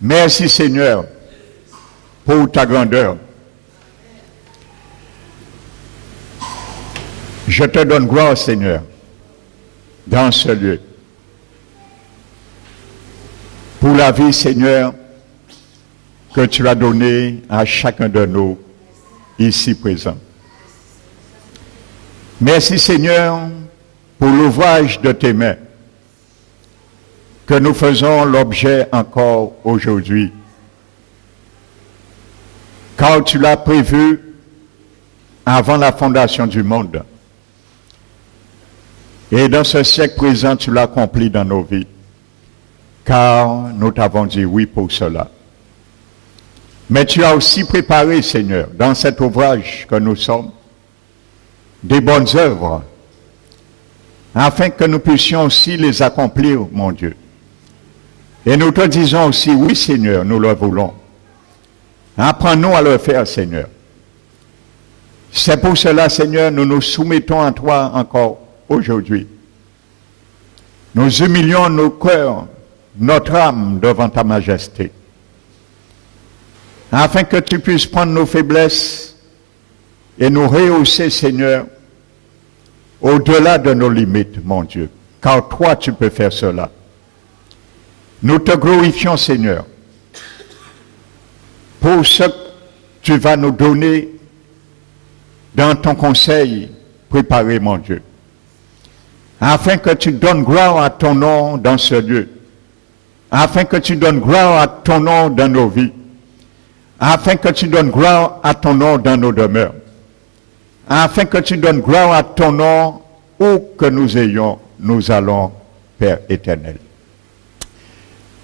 Merci Seigneur pour ta grandeur. Je te donne gloire Seigneur dans ce lieu. Pour la vie Seigneur que tu as donnée à chacun de nous ici présents. Merci Seigneur pour l'ouvrage de tes mains que nous faisons l'objet encore aujourd'hui. Car tu l'as prévu avant la fondation du monde. Et dans ce siècle présent, tu l'as accompli dans nos vies. Car nous t'avons dit oui pour cela. Mais tu as aussi préparé, Seigneur, dans cet ouvrage que nous sommes, des bonnes œuvres, afin que nous puissions aussi les accomplir, mon Dieu. Et nous te disons aussi, oui Seigneur, nous le voulons. Apprends-nous à le faire, Seigneur. C'est pour cela, Seigneur, nous nous soumettons à toi encore aujourd'hui. Nous humilions nos cœurs, notre âme devant ta majesté, afin que tu puisses prendre nos faiblesses et nous rehausser, Seigneur, au-delà de nos limites, mon Dieu, car toi, tu peux faire cela. Nous te glorifions, Seigneur, pour ce que tu vas nous donner dans ton conseil préparé, mon Dieu, afin que tu donnes gloire à ton nom dans ce lieu, afin que tu donnes gloire à ton nom dans nos vies, afin que tu donnes gloire à ton nom dans nos demeures, afin que tu donnes gloire à ton nom où que nous ayons, nous allons, Père éternel.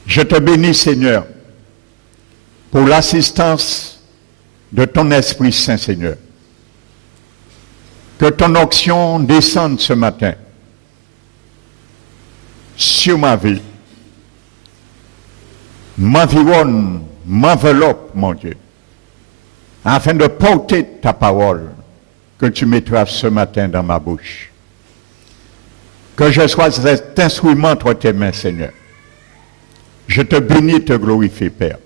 Je te bénis, Seigneur, pour l'assistance de ton Esprit Saint, Seigneur. Que ton onction descende ce matin sur ma vie, m'environne, m'enveloppe, mon Dieu, afin de porter ta parole que tu mettras ce matin dans ma bouche. Que je sois cet instrument entre tes mains, Seigneur. Je te bénis et te glorifie, Père,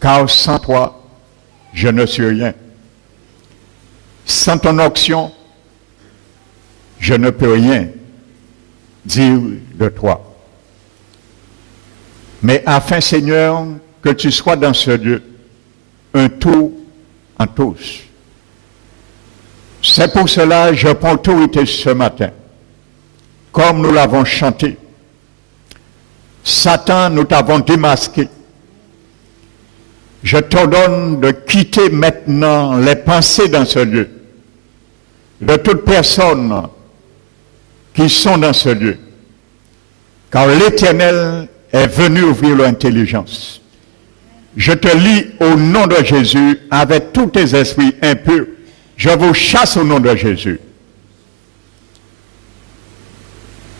car sans toi, je ne suis rien. Sans ton onction, je ne peux rien dire de toi. Mais afin, Seigneur, que tu sois dans ce lieu, un tout en tous. C'est pour cela que je prends autorité ce matin, comme nous l'avons chanté. Satan, nous t'avons démasqué. Je t'ordonne de quitter maintenant les pensées dans ce lieu, de toutes personnes qui sont dans ce lieu, car l'Éternel est venu ouvrir leur intelligence. Je te lis au nom de Jésus, avec tous tes esprits impurs, je vous chasse au nom de Jésus.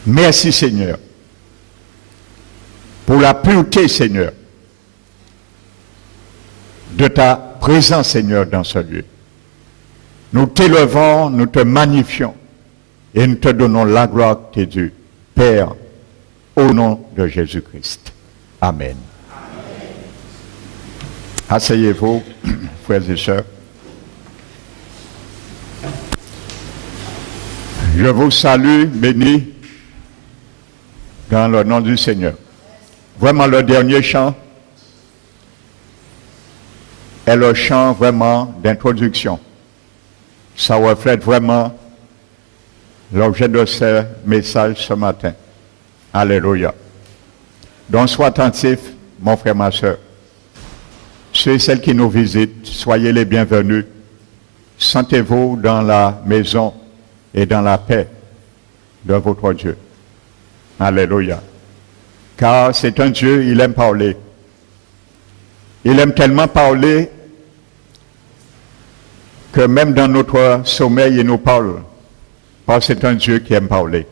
Merci Seigneur, pour la pureté Seigneur, de ta présence Seigneur dans ce lieu. Nous t'élevons, nous te magnifions et nous te donnons la gloire qui t'est due, Père, au nom de Jésus-Christ. Amen. Asseyez-vous, frères et sœurs. Je vous salue, béni, dans le nom du Seigneur. Vraiment, le dernier chant est le chant vraiment d'introduction. Ça reflète vraiment l'objet de ce message ce matin. Alléluia. Donc, sois attentif, mon frère, ma soeur. Ceux et celles qui nous visitent, soyez les bienvenus. Sentez-vous dans la maison et dans la paix de votre Dieu. Alléluia. Car c'est un Dieu, il aime parler. Il aime tellement parler que même dans notre sommeil, il nous parle. Parce que c'est un Dieu qui aime parler.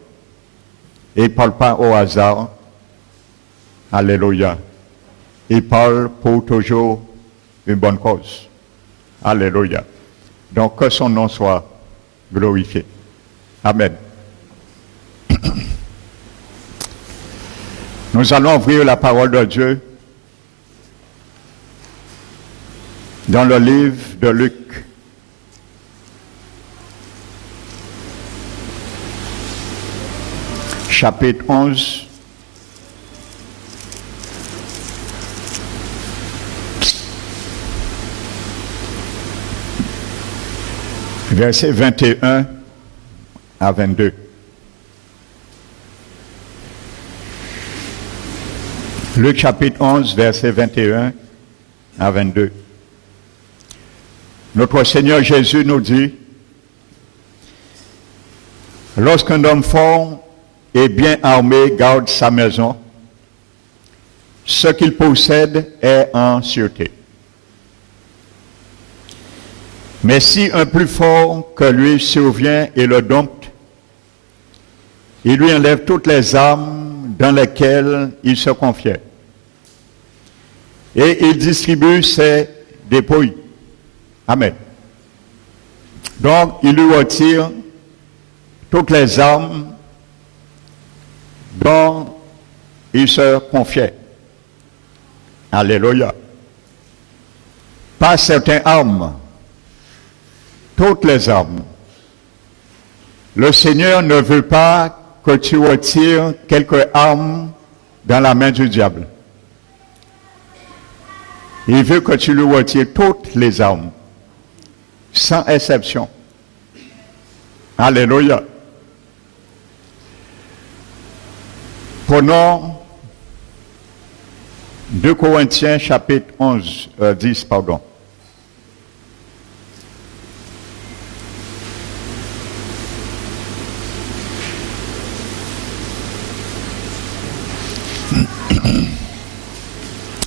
Et il ne parle pas au hasard. Alléluia. Il parle pour toujours une bonne cause. Alléluia. Donc que son nom soit glorifié. Amen. Nous allons ouvrir la parole de Dieu dans le livre de Luc. Chapitre 11. Versets 21 à 22. Luc chapitre 11, versets 21 à 22. Notre Seigneur Jésus nous dit, lorsqu'un homme fort et bien armé garde sa maison, ce qu'il possède est en sûreté. Mais si un plus fort que lui survient et le dompte, il lui enlève toutes les armes dans lesquelles il se confiait. Et il distribue ses dépouilles. Amen. Donc, il lui retire toutes les armes dont il se confiait. Alléluia. Pas certaines armes, toutes les armes. Le Seigneur ne veut pas que tu retires quelques armes dans la main du diable. Il veut que tu lui retires toutes les armes, sans exception. Alléluia. Prenons 2 Corinthiens chapitre 10, pardon.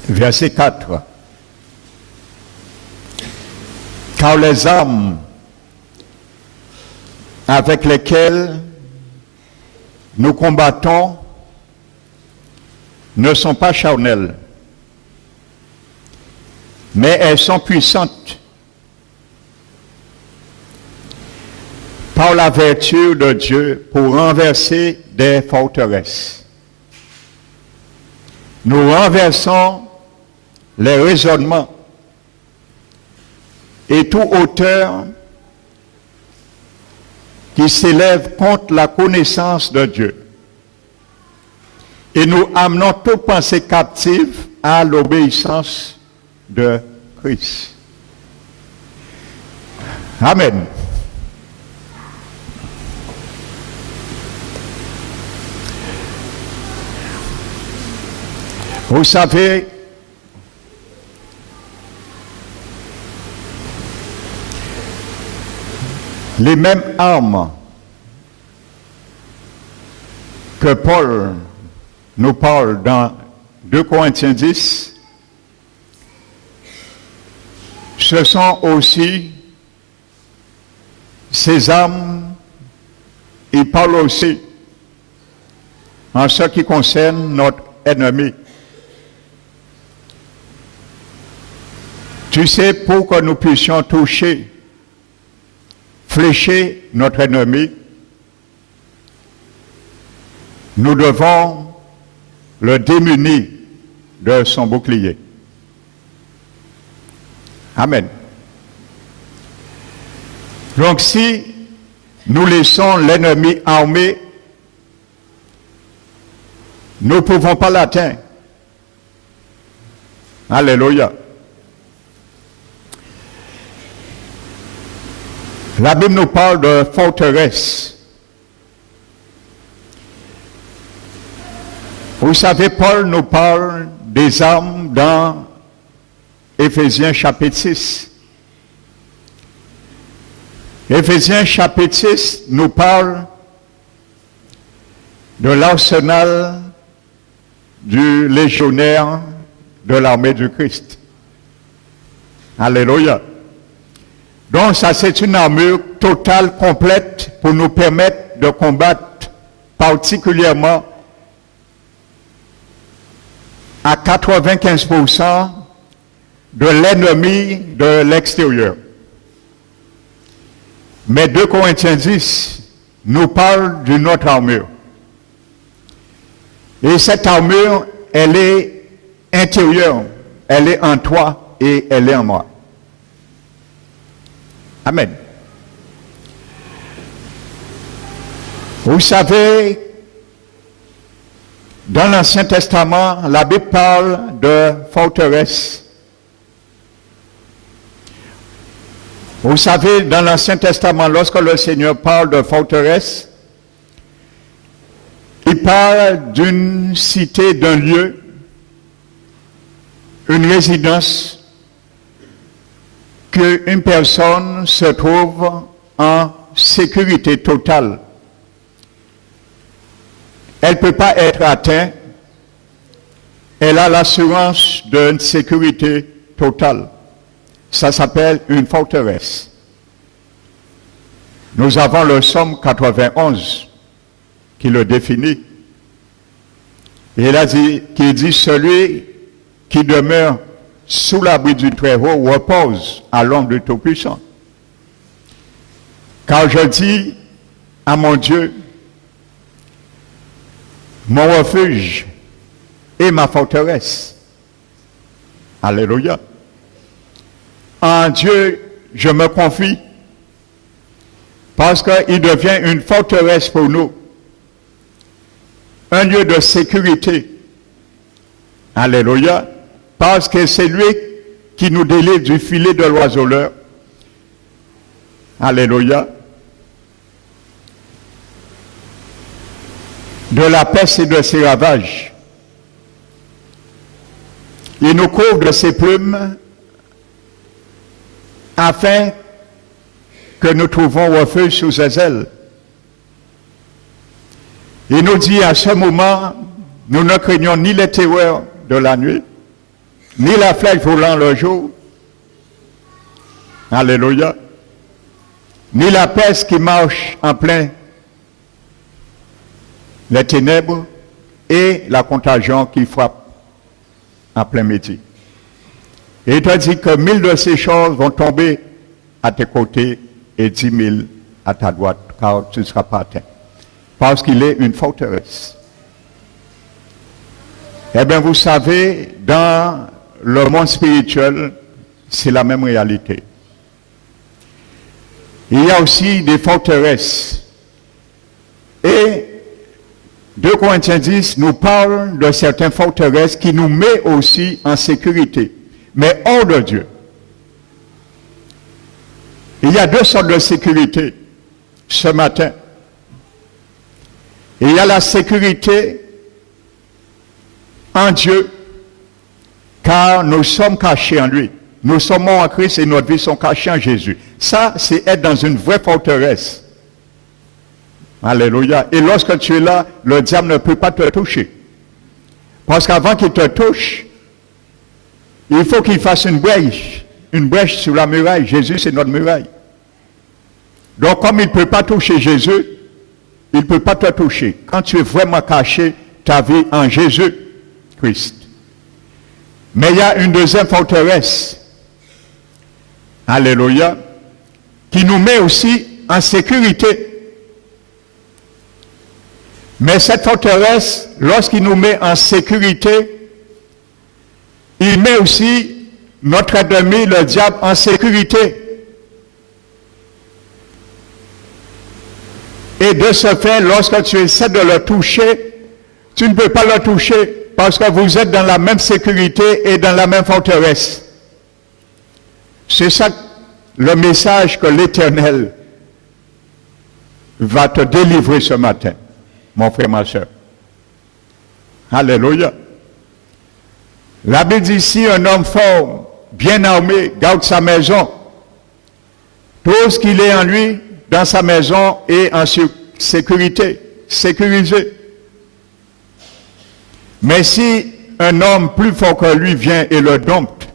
Verset 4. Car les armes avec lesquelles nous combattons ne sont pas charnelles, mais elles sont puissantes par la vertu de Dieu pour renverser des forteresses. Nous renversons les raisonnements et toute hauteur qui s'élève contre la connaissance de Dieu. Et nous amenons toute pensée captive à l'obéissance de Christ. Amen. Vous savez, les mêmes armes que Paul nous parle dans 2 Corinthiens 10, ce sont aussi ces armes, il parle aussi en ce qui concerne notre ennemi. Tu sais, pour que nous puissions toucher, flécher notre ennemi, nous devons le démunir de son bouclier. Amen. Donc si nous laissons l'ennemi armé, nous ne pouvons pas l'atteindre. Alléluia. La Bible nous parle de forteresse. Vous savez, Paul nous parle des armes dans Éphésiens chapitre 6. Éphésiens chapitre 6 nous parle de l'arsenal du légionnaire de l'armée du Christ. Alléluia. Donc ça, c'est une armure totale, complète, pour nous permettre de combattre particulièrement à 95% de l'ennemi de l'extérieur. Mais 2 Corinthiens 10 nous parle d'une autre armure. Et cette armure, elle est intérieure, elle est en toi et elle est en moi. Amen. Vous savez, dans l'Ancien Testament, la Bible parle de forteresse. Vous savez, dans l'Ancien Testament, lorsque le Seigneur parle de forteresse, il parle d'une cité, d'un lieu, une résidence, qu'une personne se trouve en sécurité totale. Elle ne peut pas être atteinte. Elle a l'assurance d'une sécurité totale. Ça s'appelle une forteresse. Nous avons le Psaume 91 qui le définit. Qui dit, celui qui demeure sous l'abri du Très-Haut repose à l'ombre du Tout-Puissant. Car je dis à mon Dieu, mon refuge et ma forteresse. Alléluia. En Dieu, je me confie parce qu'il devient une forteresse pour nous, un lieu de sécurité. Alléluia. Parce que c'est lui qui nous délivre du filet de l'oiseleur. Alléluia. De la peste et de ses ravages. Il nous couvre de ses plumes afin que nous trouvons refuge sous ses ailes. Il nous dit à ce moment, nous ne craignons ni les terreurs de la nuit, ni la flèche volant le jour. Alléluia. Ni la peste qui marche en plein les ténèbres et la contagion qui frappe en plein midi. Et il te dit que 1000 de ces choses vont tomber à tes côtés et 10 000 à ta droite, car tu ne seras pas atteint. Parce qu'il est une forteresse. Eh bien, vous savez, dans le monde spirituel, c'est la même réalité. Il y a aussi des forteresses. Et 2 Corinthiens 10 nous parle de certaines forteresses qui nous met aussi en sécurité, mais hors de Dieu. Il y a 2 sortes de sécurité ce matin. Il y a la sécurité en Dieu, car nous sommes cachés en lui. Nous sommes morts en Christ et notre vie sont cachées en Jésus. Ça, c'est être dans une vraie forteresse. Alléluia. Et lorsque tu es là, le diable ne peut pas te toucher. Parce qu'avant qu'il te touche, il faut qu'il fasse une brèche sur la muraille. Jésus, c'est notre muraille. Donc, comme il ne peut pas toucher Jésus, il ne peut pas te toucher. Quand tu es vraiment caché, ta vie en Jésus-Christ. Mais il y a une deuxième forteresse. Alléluia. Qui nous met aussi en sécurité. Mais cette forteresse, lorsqu'il nous met en sécurité, il met aussi notre ennemi, le diable, en sécurité. Et de ce fait, lorsque tu essaies de le toucher, tu ne peux pas le toucher parce que vous êtes dans la même sécurité et dans la même forteresse. C'est ça le message que l'Éternel va te délivrer ce matin, mon frère, ma soeur. Alléluia. La Bible dit ici, un homme fort, bien armé, garde sa maison. Tout ce qu'il est en lui, dans sa maison, est en sécurité, sécurisé. Mais si un homme plus fort que lui vient et le dompte,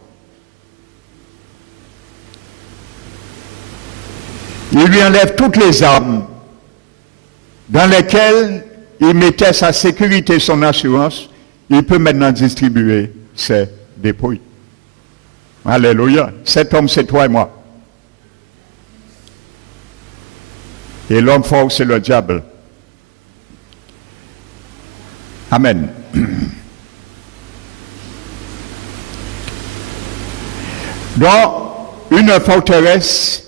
il lui enlève toutes les armes dans lesquelles il mettait sa sécurité, son assurance, il peut maintenant distribuer ses dépouilles. Alléluia. Cet homme, c'est toi et moi. Et l'homme fort, c'est le diable. Amen. Donc, une forteresse,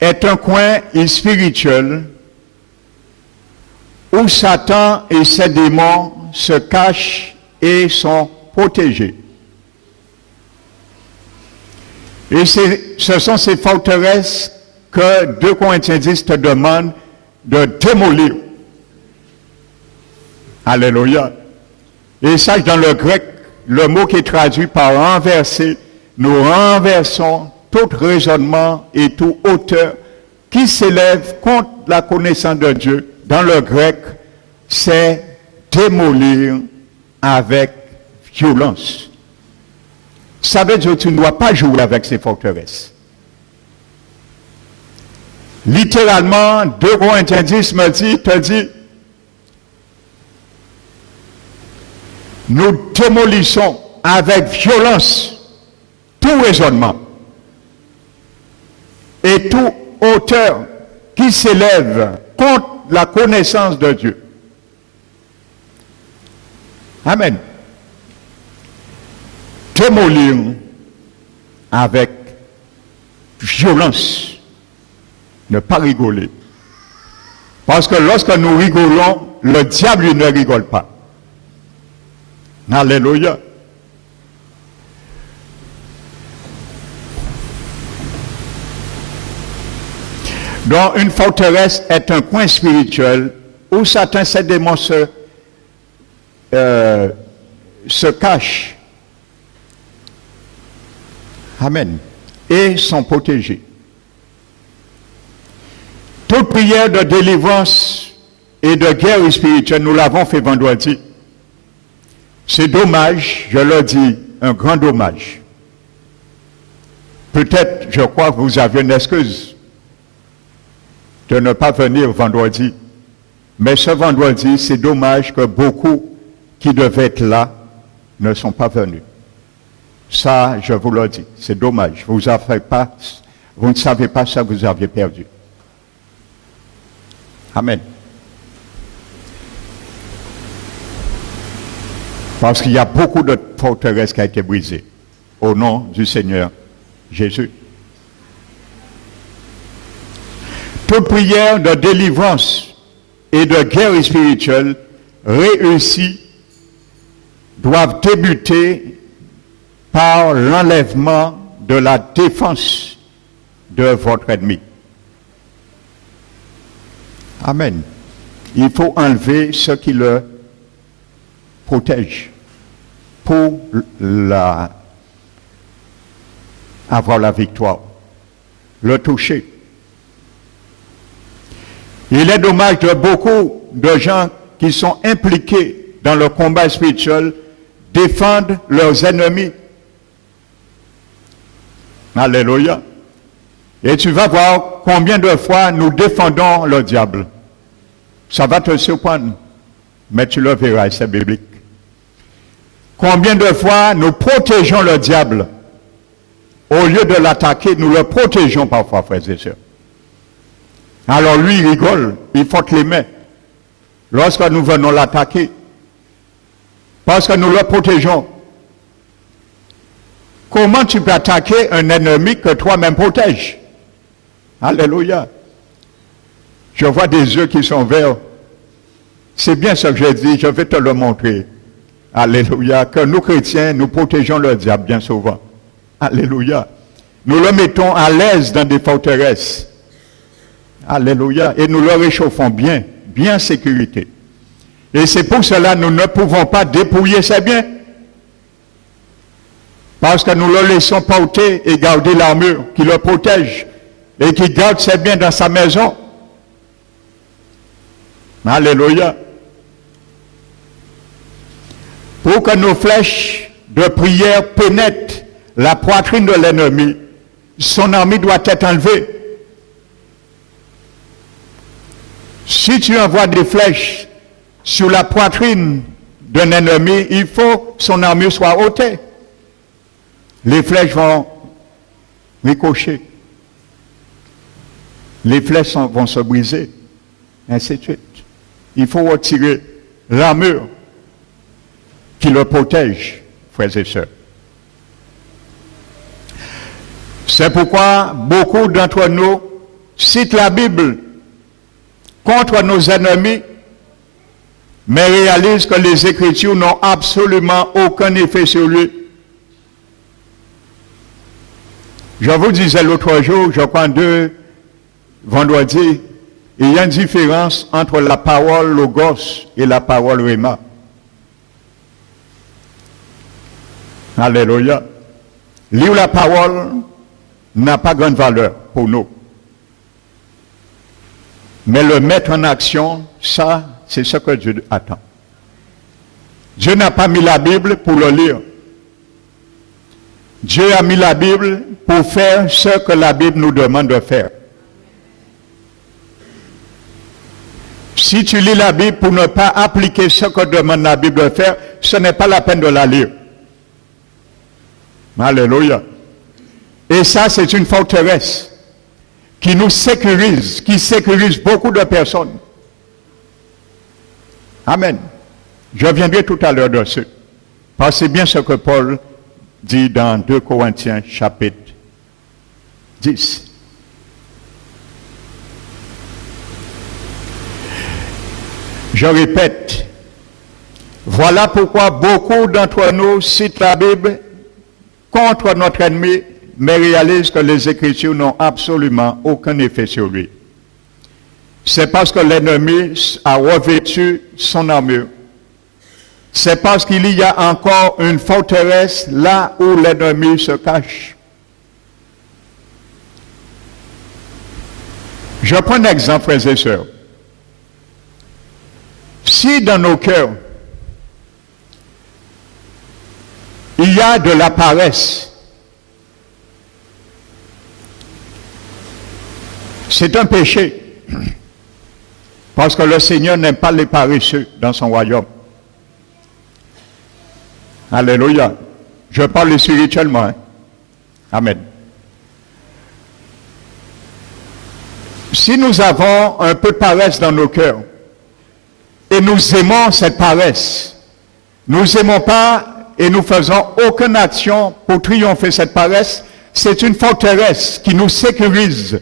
est un coin spirituel où Satan et ses démons se cachent et sont protégés. Et ce sont ces forteresses que 2 Corinthiens 10 te demande de démolir. Alléluia. Et sache dans le grec, le mot qui est traduit par renverser, nous renversons tout raisonnement et toute hauteur qui s'élève contre la connaissance de Dieu. Dans le grec, c'est démolir avec violence. Ça veut dire que tu ne dois pas jouer avec ces forteresses. Littéralement, 2 Corinthiens 10 te dit, nous démolissons avec violence tout raisonnement et toute hauteur qui s'élève contre la connaissance de Dieu. Amen. Démolir avec violence. Ne pas rigoler. Parce que lorsque nous rigolons, le diable ne rigole pas. Alléluia. Donc, une forteresse est un coin spirituel où Satan, ses démons se cachent. Amen. Et sont protégés. Toute prière de délivrance et de guerre spirituelle, nous l'avons fait vendredi. C'est dommage, je le dis, un grand dommage. Peut-être, je crois que vous avez une excuse de ne pas venir vendredi. Mais ce vendredi, c'est dommage que beaucoup qui devaient être là ne sont pas venus. Ça, je vous le dis, c'est dommage. Vous ne savez pas ça, vous avez perdu. Amen. Parce qu'il y a beaucoup de forteresses qui ont été brisées au nom du Seigneur Jésus. Toute prière de délivrance et de guerre spirituelle réussie doivent débuter par l'enlèvement de la défense de votre ennemi. Amen. Il faut enlever ce qui le protège pour avoir la victoire, le toucher. Il est dommage de beaucoup de gens qui sont impliqués dans le combat spirituel défendent leurs ennemis. Alléluia. Et tu vas voir combien de fois nous défendons le diable. Ça va te surprendre, mais tu le verras, c'est biblique. Combien de fois nous protégeons le diable. Au lieu de l'attaquer, nous le protégeons parfois, frères et sœurs. Alors lui, il rigole, il frotte les mains lorsque nous venons l'attaquer. Parce que nous le protégeons. Comment tu peux attaquer un ennemi que toi-même protèges? Alléluia. Je vois des yeux qui sont verts. C'est bien ce que j'ai dit, je vais te le montrer. Alléluia. Que nous chrétiens, nous protégeons le diable bien souvent. Alléluia. Nous le mettons à l'aise dans des forteresses. Alléluia. Et nous le réchauffons bien, bien en sécurité. Et c'est pour cela que nous ne pouvons pas dépouiller ses biens. Parce que nous le laissons porter et garder l'armure qui le protège et qui garde ses biens dans sa maison. Alléluia. Pour que nos flèches de prière pénètrent la poitrine de l'ennemi, son armée doit être enlevée. Si tu envoies des flèches sur la poitrine d'un ennemi, il faut que son armure soit ôtée. Les flèches vont ricocher. Les flèches vont se briser. Ainsi de suite. Il faut retirer l'armure qui le protège, frères et sœurs. C'est pourquoi beaucoup d'entre nous cite la Bible contre nos ennemis, mais réalise que les Écritures n'ont absolument aucun effet sur lui. Je vous disais l'autre jour, je crois 2 vendredis, il y a une différence entre la parole logos et la parole rhéma. Alléluia. Lire la parole n'a pas grande valeur pour nous. Mais le mettre en action, ça, c'est ce que Dieu attend. Dieu n'a pas mis la Bible pour le lire. Dieu a mis la Bible pour faire ce que la Bible nous demande de faire. Si tu lis la Bible pour ne pas appliquer ce que demande la Bible de faire, ce n'est pas la peine de la lire. Alléluia. Et ça, c'est une forteresse qui nous sécurise, qui sécurise beaucoup de personnes. Amen. Je reviendrai tout à l'heure dessus. Parce que c'est bien ce que Paul dit dans 2 Corinthiens chapitre 10. Je répète, voilà pourquoi beaucoup d'entre nous citent la Bible contre notre ennemi, mais réalisent que les Écritures n'ont absolument aucun effet sur lui. C'est parce que l'ennemi a revêtu son armure. C'est parce qu'il y a encore une forteresse là où l'ennemi se cache. Je prends un exemple, frères et sœurs. Si dans nos cœurs, il y a de la paresse, c'est un péché. Parce que le Seigneur n'aime pas les paresseux dans son royaume. Alléluia. Je parle spirituellement. Hein? Amen. Si nous avons un peu de paresse dans nos cœurs, et nous aimons cette paresse, nous n'aimons pas et nous faisons aucune action pour triompher cette paresse, c'est une forteresse qui nous sécurise.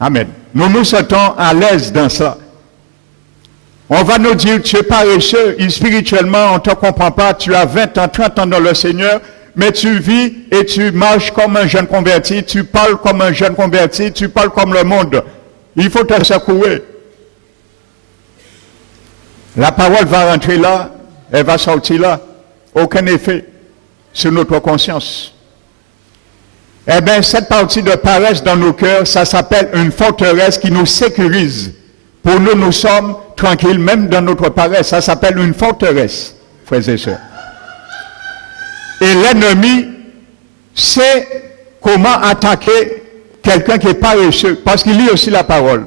Amen. Nous nous sentons à l'aise dans ça. On va nous dire, tu es paresseux, et spirituellement, on ne te comprend pas, tu as 20 ans, 30 ans dans le Seigneur, mais tu vis et tu marches comme un jeune converti, tu parles comme un jeune converti, tu parles comme le monde. Il faut te secouer. La parole va rentrer là, elle va sortir là. Aucun effet sur notre conscience. Eh bien, cette partie de paresse dans nos cœurs, ça s'appelle une forteresse qui nous sécurise. Pour nous, nous sommes tranquilles, même dans notre paresse. Ça s'appelle une forteresse, frères et sœurs. Et l'ennemi sait comment attaquer quelqu'un qui est paresseux, parce qu'il lit aussi la parole.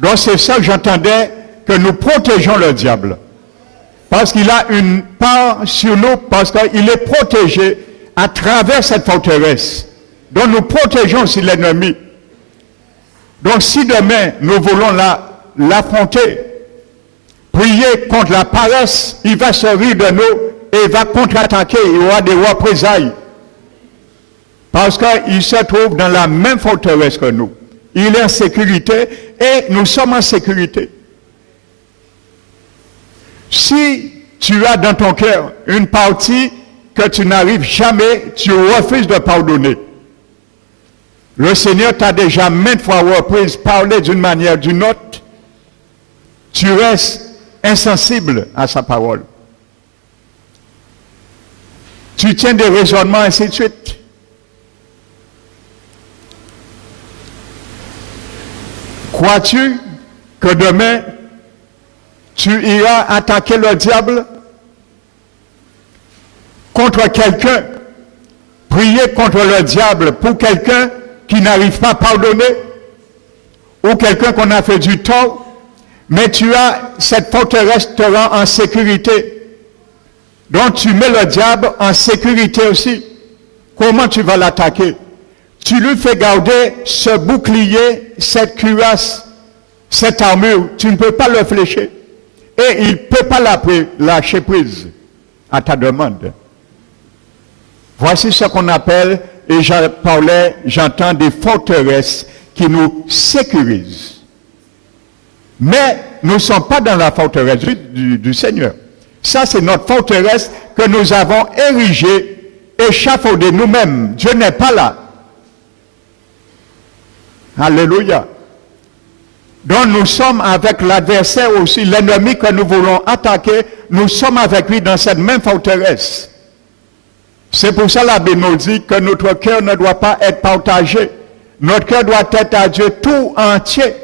Donc c'est ça que j'entendais, que nous protégeons le diable. Parce qu'il a une part sur nous, parce qu'il est protégé à travers cette forteresse. Donc nous protégeons aussi l'ennemi. Donc si demain nous voulons l'affronter, prier contre la paresse, il va se rire de nous et il va contre-attaquer, il y aura des représailles. Parce qu'il se trouve dans la même forteresse que nous. Il est en sécurité et nous sommes en sécurité. Si tu as dans ton cœur une partie que tu n'arrives jamais, tu refuses de pardonner. Le Seigneur t'a déjà maintes fois reprise, parlé d'une manière ou d'une autre. Tu restes insensible à sa parole. Tu tiens des raisonnements, ainsi de suite. Crois-tu que demain, tu iras attaquer le diable contre quelqu'un, prier contre le diable pour quelqu'un qui n'arrive pas à pardonner, ou quelqu'un qu'on a fait du tort, mais tu as cette forteresse te rend en sécurité. Donc tu mets le diable en sécurité aussi. Comment tu vas l'attaquer? Tu lui fais garder ce bouclier, cette cuirasse, cette armure. Tu ne peux pas le flécher. Et il ne peut pas lâcher prise à ta demande. Voici ce qu'on appelle et j'entends des forteresses qui nous sécurisent. Mais nous ne sommes pas dans la forteresse du Seigneur. Ça, c'est notre forteresse que nous avons érigée, échafaudée nous-mêmes. Dieu n'est pas là. Alléluia. Donc nous sommes avec l'adversaire aussi, l'ennemi que nous voulons attaquer, nous sommes avec lui dans cette même forteresse. C'est pour ça la Bible nous dit que notre cœur ne doit pas être partagé. Notre cœur doit être à Dieu tout entier.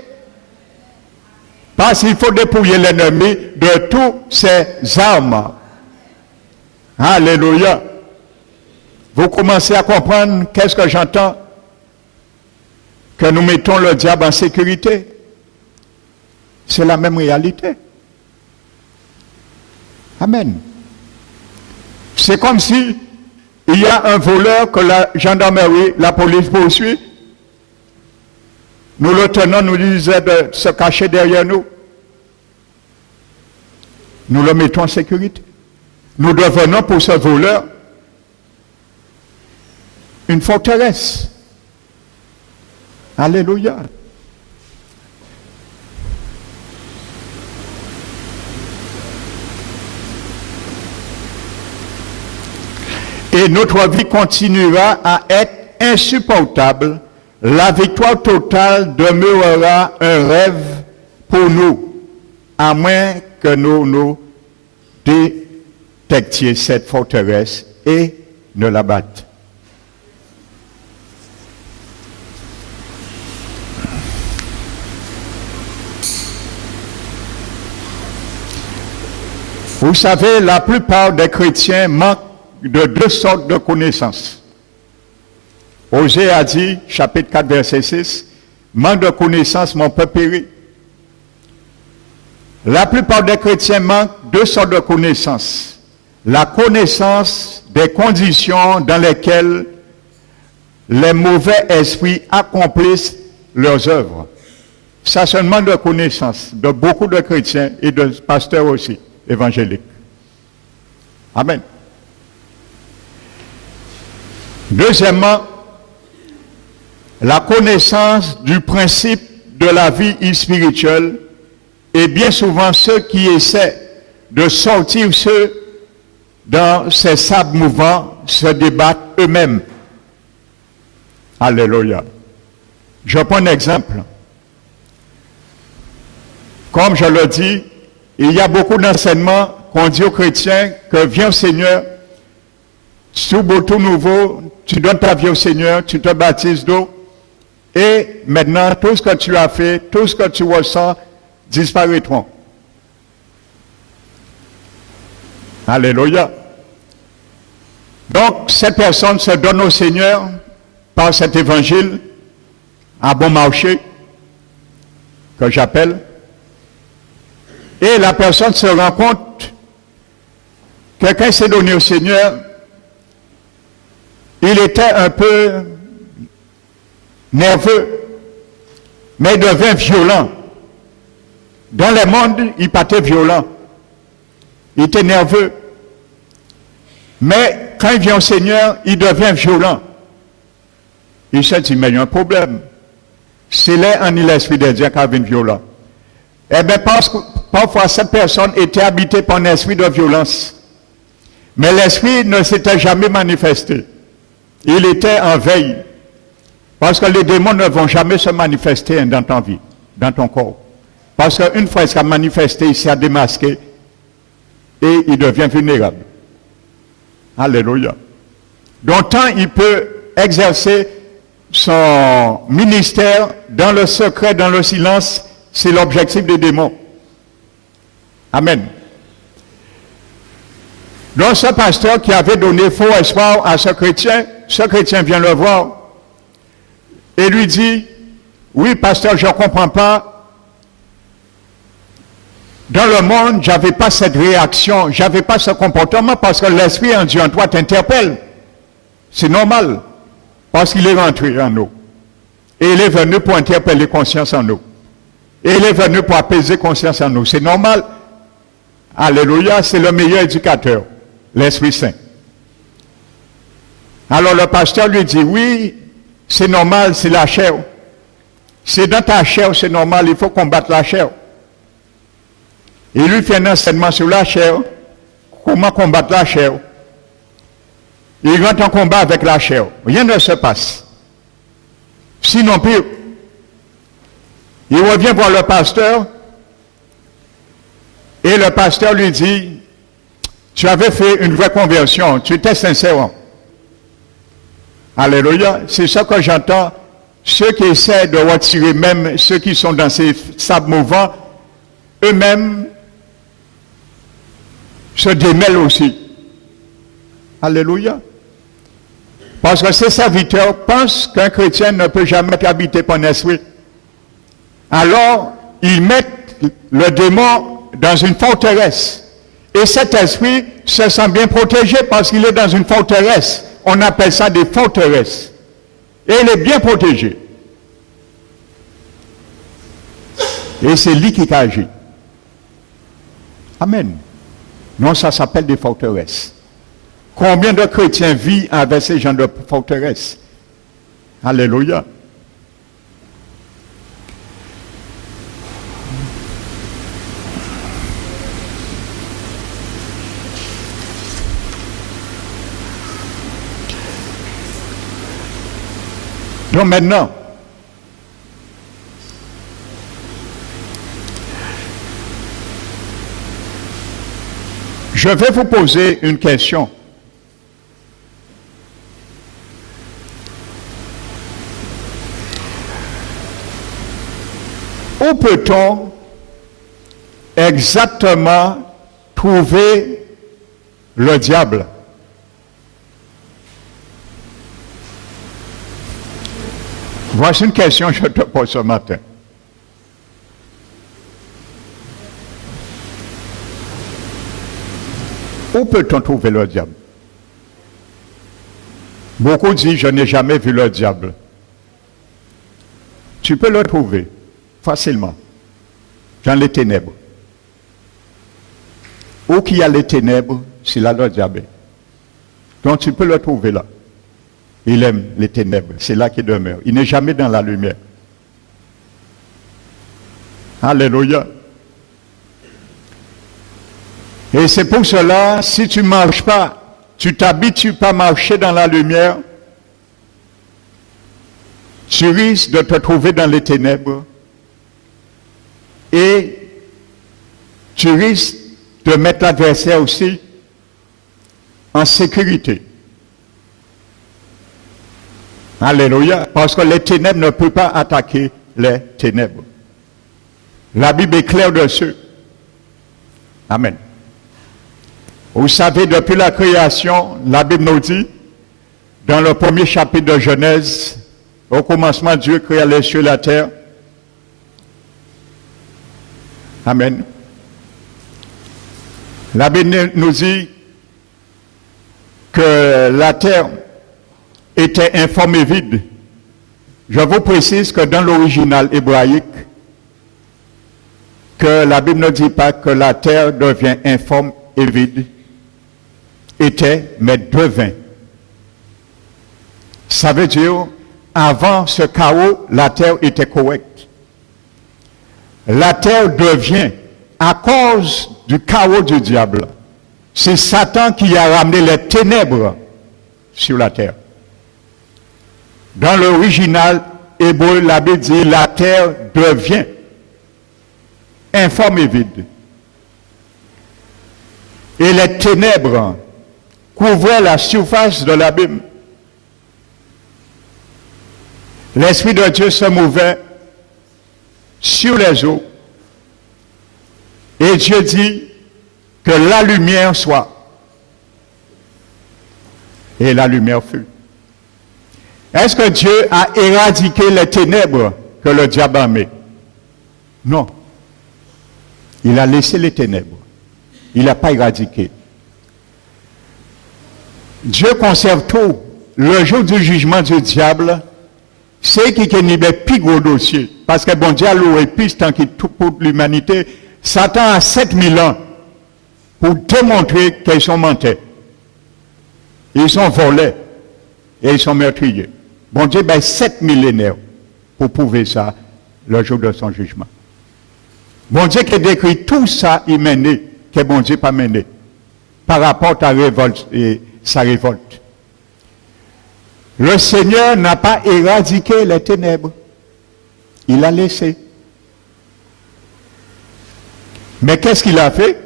Parce qu'il faut dépouiller l'ennemi de toutes ses armes. Alléluia. Vous commencez à comprendre qu'est-ce que j'entends? Que nous mettons le diable en sécurité. C'est la même réalité. Amen. C'est comme si il y a un voleur que la gendarmerie, la police poursuit. Nous le tenons, nous disons de se cacher derrière nous. Nous le mettons en sécurité. Nous devenons pour ce voleur une forteresse. Alléluia. Et notre vie continuera à être insupportable. La victoire totale demeurera un rêve pour nous, à moins que nous détections cette forteresse et ne la battions. Vous savez, la plupart des chrétiens manquent de deux sortes de connaissances. Osée a dit, chapitre 4, verset 6, « Manque de connaissances, mon peuple périt. » La plupart des chrétiens manquent deux sortes de connaissances. La connaissance des conditions dans lesquelles les mauvais esprits accomplissent leurs œuvres. Ça, c'est un manque de connaissance de beaucoup de chrétiens et de pasteurs aussi, évangéliques. Amen. Deuxièmement, la connaissance du principe de la vie spirituelle, et bien souvent ceux qui essaient de sortir ceux dans ces sables mouvants se débattent eux-mêmes. Alléluia. Je prends un exemple. Comme je le dis, il y a beaucoup d'enseignements qu'on dit aux chrétiens que viens au Seigneur, sous tout nouveau, tu donnes ta vie au Seigneur, tu te baptises d'eau, et maintenant, tout ce que tu as fait, tout ce que tu ressens, disparaîtront. Alléluia. Donc, cette personne se donne au Seigneur par cet évangile à bon marché, que j'appelle, et la personne se rend compte, quelqu'un s'est donné au Seigneur, il était un peu nerveux, mais il devint violent. Dans le monde, il partait violent. Il était nerveux. Mais quand il vient au Seigneur, il devient violent. Il s'est dit, mais il y a un problème. C'est là en l'esprit de Dieu qui devient violent. Eh bien, parce que parfois, cette personne était habitée par un esprit de violence. Mais l'esprit ne s'était jamais manifesté. Il était en veille. Parce que les démons ne vont jamais se manifester dans ta vie, dans ton corps. Parce qu'une fois qu'il s'est manifesté, il s'est démasqué et il devient vulnérable. Alléluia. Donc, tant il peut exercer son ministère dans le secret, dans le silence, c'est l'objectif des démons. Amen. Donc, ce pasteur qui avait donné faux espoir à ce chrétien vient le voir et lui dit, oui, pasteur, je ne comprends pas. Dans le monde, je n'avais pas cette réaction, je n'avais pas ce comportement parce que l'esprit en Dieu en toi t'interpelle. C'est normal, parce qu'il est rentré en nous. Et il est venu pour interpeller conscience en nous. Et il est venu pour apaiser conscience en nous. C'est normal. Alléluia, c'est le meilleur éducateur, l'Esprit Saint. Alors le pasteur lui dit, oui, c'est normal, c'est la chair. C'est dans ta chair, c'est normal, il faut combattre la chair. Il lui fait un enseignement sur la chair, comment combattre la chair. Il rentre en combat avec la chair. Rien ne se passe. Sinon pire. Il revient voir le pasteur et le pasteur lui dit, tu avais fait une vraie conversion, tu étais sincère. Alléluia. C'est ça que j'entends. Ceux qui essaient de retirer, même ceux qui sont dans ces sables mouvants, eux-mêmes se démêlent aussi. Alléluia. Parce que ces serviteurs pensent qu'un chrétien ne peut jamais être habité par un esprit. Alors, ils mettent le démon dans une forteresse. Et cet esprit se sent bien protégé parce qu'il est dans une forteresse. On appelle ça des forteresses. Et il est bien protégé. Et c'est lui qui agit. Amen. Non, ça s'appelle des forteresses. Combien de chrétiens vivent avec ces gens de forteresses? Alléluia. Donc maintenant, je vais vous poser une question. Où peut-on exactement trouver le diable? Voici une question que je te pose ce matin. Où peut-on trouver le diable? Beaucoup disent, je n'ai jamais vu le diable. Tu peux le trouver facilement dans les ténèbres. Où qu'il y a les ténèbres, c'est là le diable. Donc tu peux le trouver là. Il aime les ténèbres, c'est là qu'il demeure. Il n'est jamais dans la lumière. Alléluia. Et c'est pour cela, si tu ne marches pas, tu t'habitues pas à marcher dans la lumière, tu risques de te trouver dans les ténèbres et tu risques de mettre l'adversaire aussi en sécurité. Alléluia. Parce que les ténèbres ne peuvent pas attaquer les ténèbres. La Bible est claire dessus. Amen. Vous savez, depuis la création, la Bible nous dit, dans le premier chapitre de Genèse, au commencement, Dieu créa les cieux et la terre. Amen. La Bible nous dit que la terre était informe et vide. Je vous précise que dans l'original hébraïque, que la Bible ne dit pas que la terre devient informe et vide, était, mais devint. Ça veut dire, avant ce chaos, la terre était correcte. La terre devient, à cause du chaos du diable, c'est Satan qui a ramené les ténèbres sur la terre. Dans l'original hébreu, la Bible dit, la terre devient informe et vide. Et les ténèbres couvraient la surface de l'abîme. L'Esprit de Dieu se mouvait sur les eaux. Et Dieu dit que la lumière soit. Et la lumière fut. Est-ce que Dieu a éradiqué les ténèbres que le diable a mis? Non. Il a laissé les ténèbres. Il n'a pas éradiqué. Dieu conserve tout. Le jour du jugement du diable, c'est qui est le plus gros dossier. Parce que bon Dieu a loué plus tant qu'il tout pour l'humanité. Satan a 7000 ans pour démontrer qu'ils sont mentés. Ils sont volés. et ils sont meurtriers. Bon Dieu, 7 millénaires pour prouver ça le jour de son jugement. Bon Dieu qui décrit tout ça, il mené, que bon Dieu pas mené, par rapport à révolte et sa révolte. Le Seigneur n'a pas éradiqué les ténèbres. Il a laissé. Mais qu'est-ce qu'il a fait?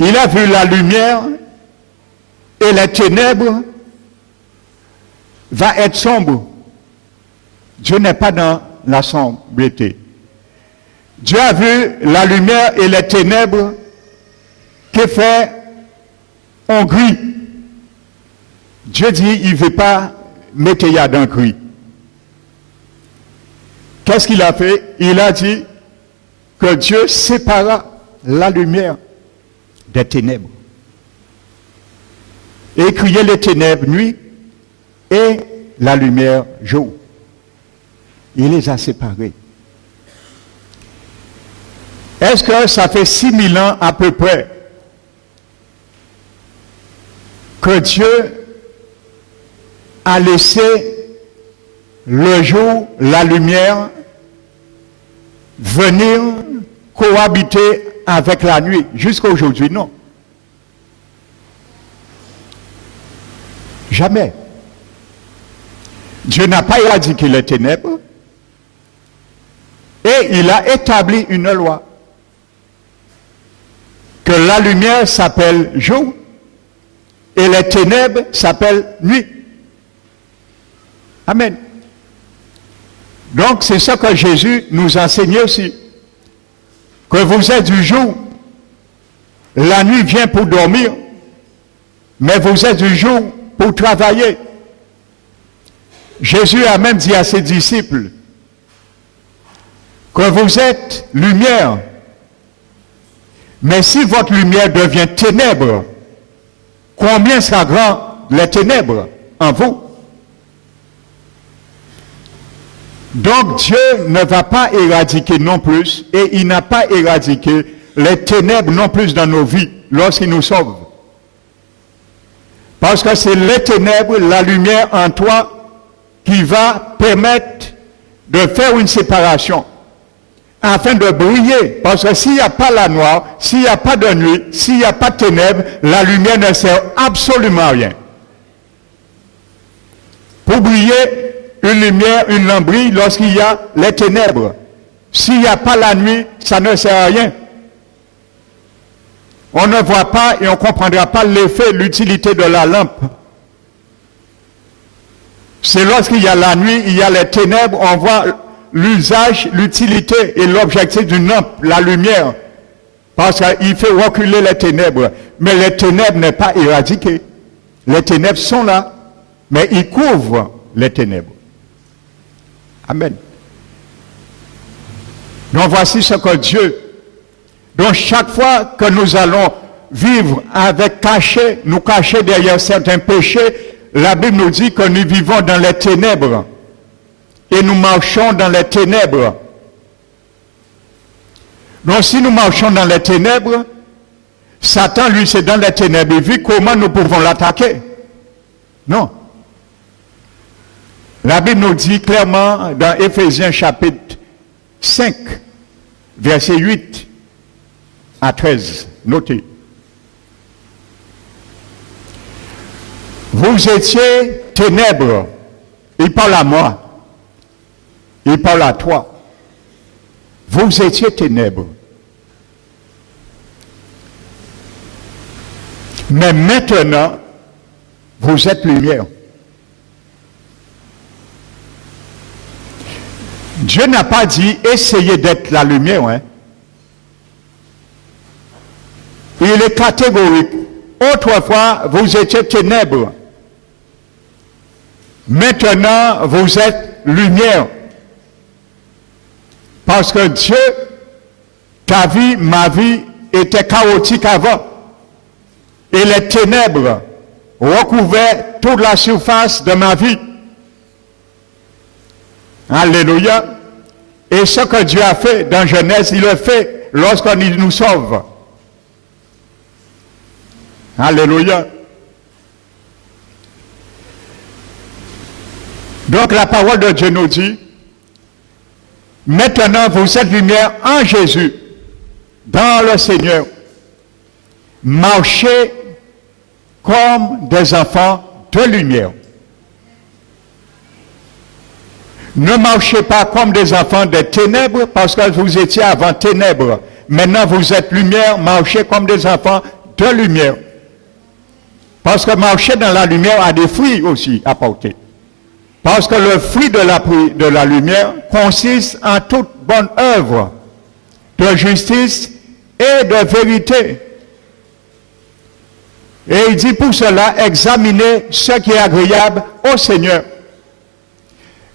Il a vu la lumière et les ténèbres va être sombres. Dieu n'est pas dans la sombreté. Dieu a vu la lumière et les ténèbres qui fait en gris. Dieu dit, il ne veut pas mettre y dans gris. Qu'est-ce qu'il a fait? Il a dit que Dieu sépara la lumière des ténèbres. Et criait les ténèbres nuit et la lumière jour. Il les a séparés. Est-ce que ça fait 6000 ans à peu près que Dieu a laissé le jour, la lumière, venir cohabiter avec la nuit? Jusqu'à aujourd'hui, non. Jamais. Dieu n'a pas éradiqué les ténèbres et il a établi une loi. Que la lumière s'appelle jour et les ténèbres s'appellent nuit. Amen. Donc c'est ça que Jésus nous enseignait aussi. Que vous êtes du jour, la nuit vient pour dormir, mais vous êtes du jour pour travailler. Jésus a même dit à ses disciples que vous êtes lumière. Mais si votre lumière devient ténèbres, combien sera grand les ténèbres en vous? Donc Dieu ne va pas éradiquer non plus, et il n'a pas éradiqué les ténèbres non plus dans nos vies lorsqu'il nous sauve. Parce que c'est les ténèbres, la lumière en toi, qui va permettre de faire une séparation. Afin de briller, parce que s'il n'y a pas la noire, s'il n'y a pas de nuit, s'il n'y a pas de ténèbres, la lumière ne sert absolument à rien. Pour briller, une lumière, une lampe brille lorsqu'il y a les ténèbres. S'il n'y a pas la nuit, ça ne sert à rien. On ne voit pas et on ne comprendra pas l'effet, l'utilité de la lampe. C'est lorsqu'il y a la nuit, il y a les ténèbres, on voit l'usage, l'utilité et l'objectif d'une lampe, la lumière. Parce qu'il fait reculer les ténèbres. Mais les ténèbres n'est pas éradiquées. Les ténèbres sont là, mais ils couvrent les ténèbres. Amen. Donc voici ce que Dieu, donc chaque fois que nous allons vivre avec caché, nous cacher derrière certains péchés, la Bible nous dit que nous vivons dans les ténèbres. Et nous marchons dans les ténèbres. Donc si nous marchons dans les ténèbres, Satan, lui, c'est dans les ténèbres. Il vit comment nous pouvons l'attaquer. Non. La Bible nous dit clairement dans Éphésiens chapitre 5, verset 8 à 13. Notez. Vous étiez ténèbres. Il parle à moi. Il parle à toi. Vous étiez ténèbres. Mais maintenant, vous êtes lumière. Dieu n'a pas dit essayez d'être la lumière. Hein. Il est catégorique. Autrefois, vous étiez ténèbres. Maintenant, vous êtes lumière. Parce que Dieu, ta vie, ma vie, était chaotique avant. Et les ténèbres recouvraient toute la surface de ma vie. Alléluia. Et ce que Dieu a fait dans Genèse, il le fait lorsqu'il nous sauve. Alléluia. Donc la parole de Dieu nous dit, maintenant vous êtes lumière en Jésus, dans le Seigneur. Marchez comme des enfants de lumière. Ne marchez pas comme des enfants des ténèbres, parce que vous étiez avant ténèbres. Maintenant vous êtes lumière, marchez comme des enfants de lumière. Parce que marcher dans la lumière a des fruits aussi à porter. Parce que le fruit de la lumière consiste en toute bonne œuvre de justice et de vérité. Et il dit pour cela, examinez ce qui est agréable au Seigneur.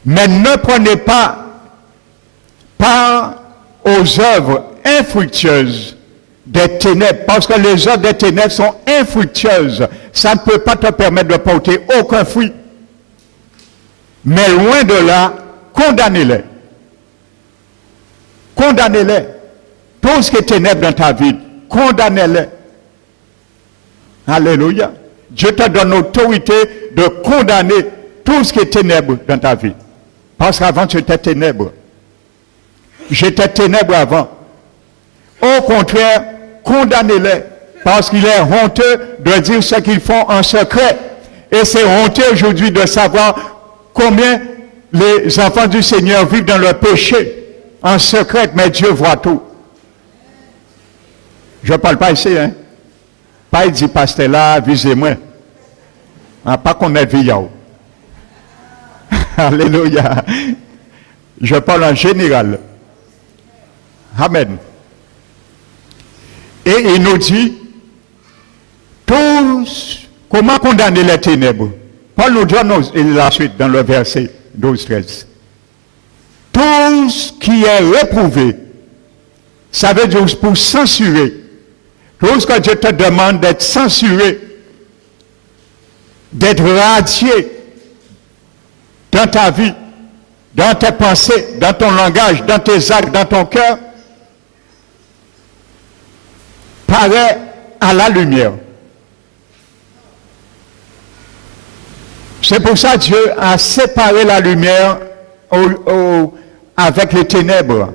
Mais ne prenez pas part aux œuvres infructueuses des ténèbres, parce que les œuvres des ténèbres sont infructueuses. Ça ne peut pas te permettre de porter aucun fruit. Mais loin de là, condamnez-les. Condamnez-les. Tout ce qui est ténèbres dans ta vie, condamnez-les. Alléluia. Dieu te donne l'autorité de condamner tout ce qui est ténèbres dans ta vie. Parce qu'avant, tu étais ténèbres. J'étais ténèbres avant. Au contraire, condamnez-les. Parce qu'il est honteux de dire ce qu'ils font en secret. Et c'est honteux aujourd'hui de savoir combien les enfants du Seigneur vivent dans leur péché en secret, mais Dieu voit tout. Je ne parle pas ici, hein. Pas il dit, pasteur là, visez-moi. Ah, pas qu'on est vieux. Alléluia. Je parle en général. Amen. Et il nous dit, tous, comment condamner les ténèbres? Paul nous donne la suite dans le verset 12-13. Tout ce qui est réprouvé, ça veut dire pour censurer. Tout ce que Dieu te demande d'être censuré, d'être radié dans ta vie, dans tes pensées, dans ton langage, dans tes actes, dans ton cœur, paraît à la lumière. C'est pour ça que Dieu a séparé la lumière avec les ténèbres.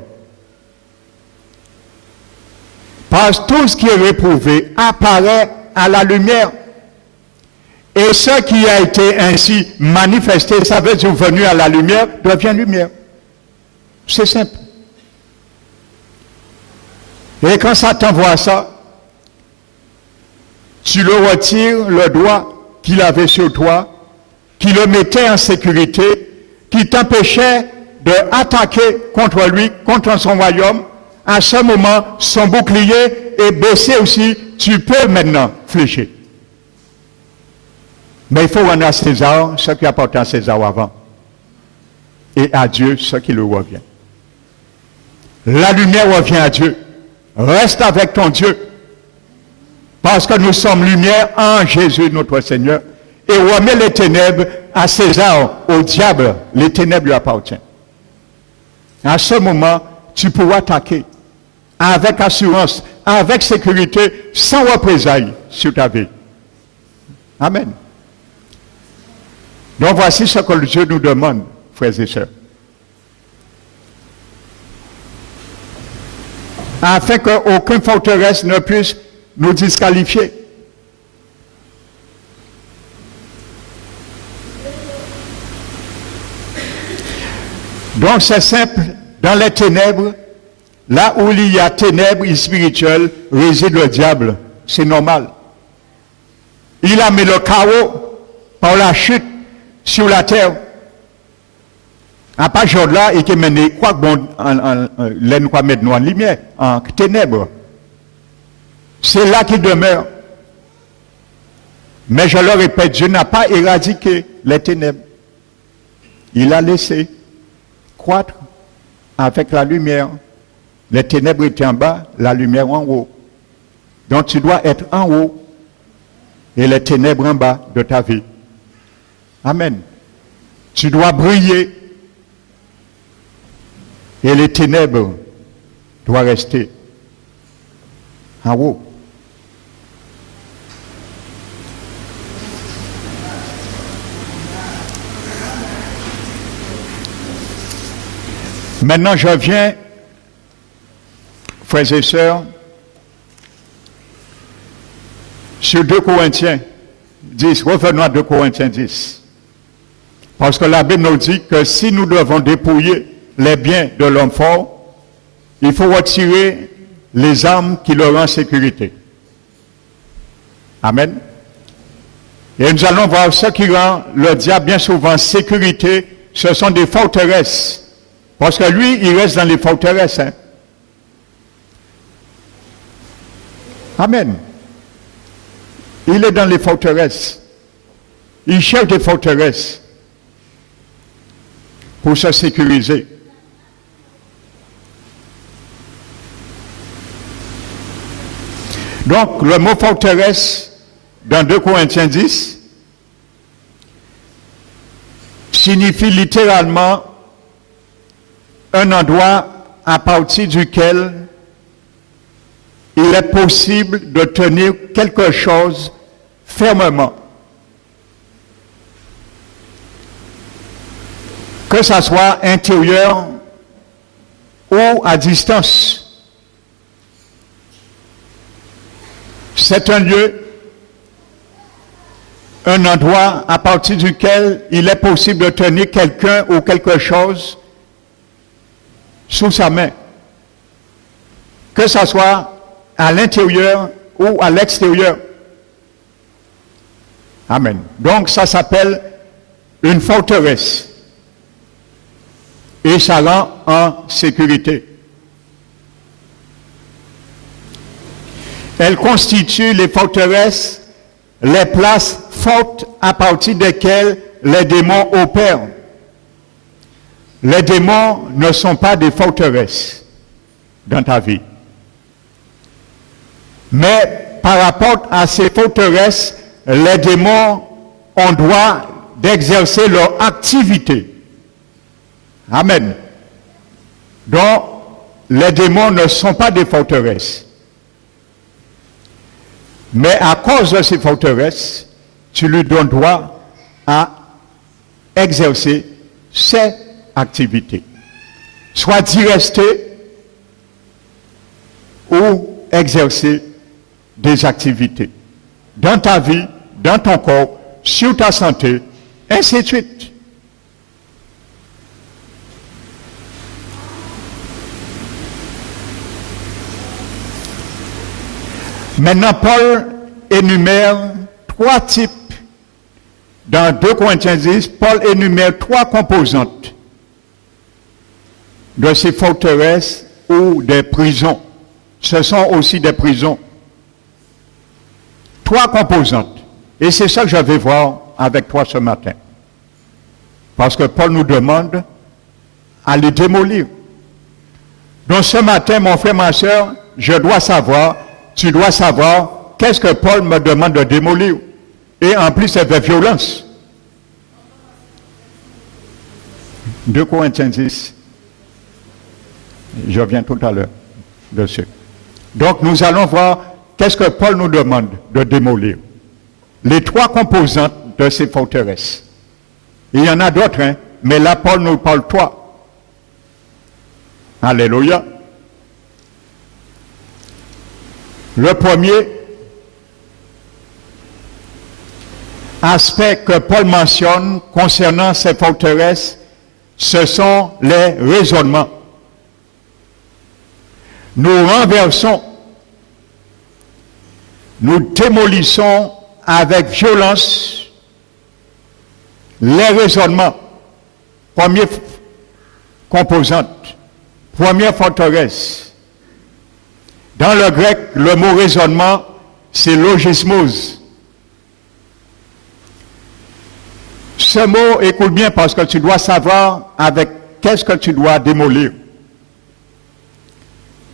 Parce que tout ce qui est réprouvé apparaît à la lumière. Et ce qui a été ainsi manifesté, ça veut dire venu à la lumière, devient lumière. C'est simple. Et quand Satan voit ça, tu le retires le doigt qu'il avait sur toi, qui le mettait en sécurité, qui t'empêchait d'attaquer contre lui, contre son royaume. À ce moment, son bouclier est baissé aussi, tu peux maintenant fléchir. Mais il faut rendre à César ce qui appartient à César avant. Et à Dieu ce qui lui revient. La lumière revient à Dieu. Reste avec ton Dieu. Parce que nous sommes lumière en Jésus notre Seigneur. Et remet les ténèbres à César, au diable. Les ténèbres lui appartiennent. À ce moment, tu pourras attaquer avec assurance, avec sécurité, sans représailles sur ta vie. Amen. Donc voici ce que Dieu nous demande, frères et sœurs. Afin qu'aucune forteresse ne puisse nous disqualifier. Donc c'est simple, dans les ténèbres, là où il y a ténèbres spirituelles, réside le diable. C'est normal. Il a mis le chaos par la chute sur la terre. À partir de là, il a mené quoi bon, l'aine quoi mettre nous en lumière, en ténèbres. C'est là qu'il demeure. Mais je le répète, Dieu n'a pas éradiqué les ténèbres. Il a laissé croître avec la lumière. Les ténèbres étaient en bas, la lumière en haut. Donc tu dois être en haut et les ténèbres en bas de ta vie. Amen. Tu dois briller et les ténèbres doivent rester en haut. Maintenant, je viens, frères et sœurs, sur 2 Corinthiens 10. Revenons à 2 Corinthiens 10. Parce que la Bible nous dit que si nous devons dépouiller les biens de l'homme fort, il faut retirer les armes qui le rendent sécurité. Amen. Et nous allons voir ce qui rend le diable bien souvent sécurité, ce sont des forteresses. Parce que lui, il reste dans les forteresses. Hein? Amen. Il est dans les forteresses. Il cherche des forteresses pour se sécuriser. Donc, le mot forteresse, dans 2 Corinthiens 10, signifie littéralement un endroit à partir duquel il est possible de tenir quelque chose fermement. Que ça soit intérieur ou à distance. C'est un lieu, un endroit à partir duquel il est possible de tenir quelqu'un ou quelque chose sous sa main. Que ce soit à l'intérieur ou à l'extérieur. Amen. Donc ça s'appelle une forteresse. Et ça rend en sécurité. Elle constitue les forteresses, les places fortes à partir desquelles les démons opèrent. Les démons ne sont pas des forteresses dans ta vie. Mais par rapport à ces forteresses, les démons ont droit d'exercer leur activité. Amen. Donc, les démons ne sont pas des forteresses. Mais à cause de ces forteresses, tu lui donnes droit à exercer ses activités. Soit d'y rester ou exercer des activités. Dans ta vie, dans ton corps, sur ta santé, ainsi de suite. Maintenant, Paul énumère 3 types. Dans 2 Corinthiens 10, Paul énumère 3 composantes de ces forteresses ou des prisons. Ce sont aussi des prisons. 3 composantes. Et c'est ça que je vais voir avec toi ce matin. Parce que Paul nous demande à les démolir. Donc ce matin, mon frère, ma soeur, je dois savoir, tu dois savoir qu'est-ce que Paul me demande de démolir. Et en plus, c'est de violence. 2 Corinthiens 10. Je reviens tout à l'heure dessus. Donc, nous allons voir qu'est-ce que Paul nous demande de démolir. Les 3 composantes de ces forteresses. Il y en a d'autres, hein, mais là, Paul nous parle 3. Alléluia. Le premier aspect que Paul mentionne concernant ces forteresses, ce sont les raisonnements. Nous renversons, nous démolissons avec violence les raisonnements. Première composante, première forteresse. Dans le grec, le mot raisonnement, c'est logismos. Ce mot, écoute bien parce que tu dois savoir avec qu'est-ce que tu dois démolir.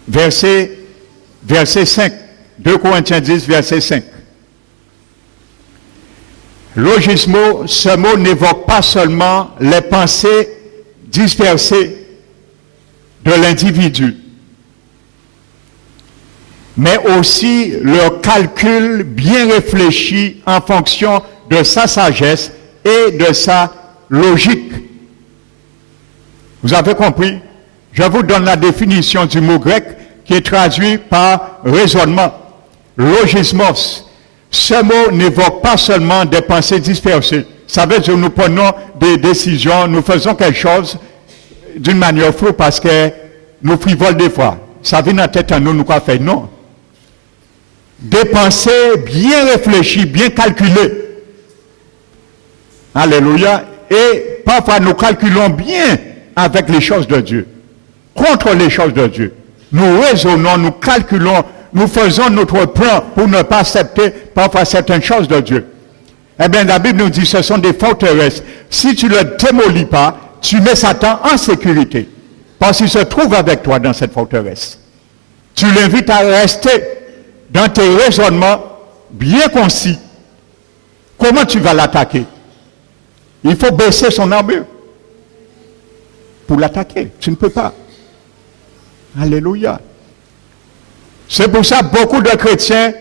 Verset 5, 2 Corinthiens 10, verset 5. Logismo, ce mot n'évoque pas seulement les pensées dispersées de l'individu, mais aussi leur calcul bien réfléchi en fonction de sa sagesse et de sa logique. Vous avez compris? Je vous donne la définition du mot grec qui est traduit par raisonnement, logismos. Ce mot n'évoque pas seulement des pensées dispersées. Ça veut dire que nous prenons des décisions, nous faisons quelque chose d'une manière floue parce que nous frivolons des fois. Ça vient en tête à nous, nous quoi faire? Non. Des pensées bien réfléchies, bien calculées. Alléluia. Et parfois nous calculons bien avec les choses de Dieu, contre les choses de Dieu. Nous raisonnons, nous calculons, nous faisons notre plan pour ne pas accepter parfois certaines choses de Dieu. Eh bien, la Bible nous dit que ce sont des forteresses. Si tu ne le démolis pas, tu mets Satan en sécurité. Parce qu'il se trouve avec toi dans cette forteresse. Tu l'invites à rester dans tes raisonnements bien concis. Comment tu vas l'attaquer? Il faut baisser son armure pour l'attaquer. Tu ne peux pas. Alléluia. C'est pour ça que beaucoup de chrétiens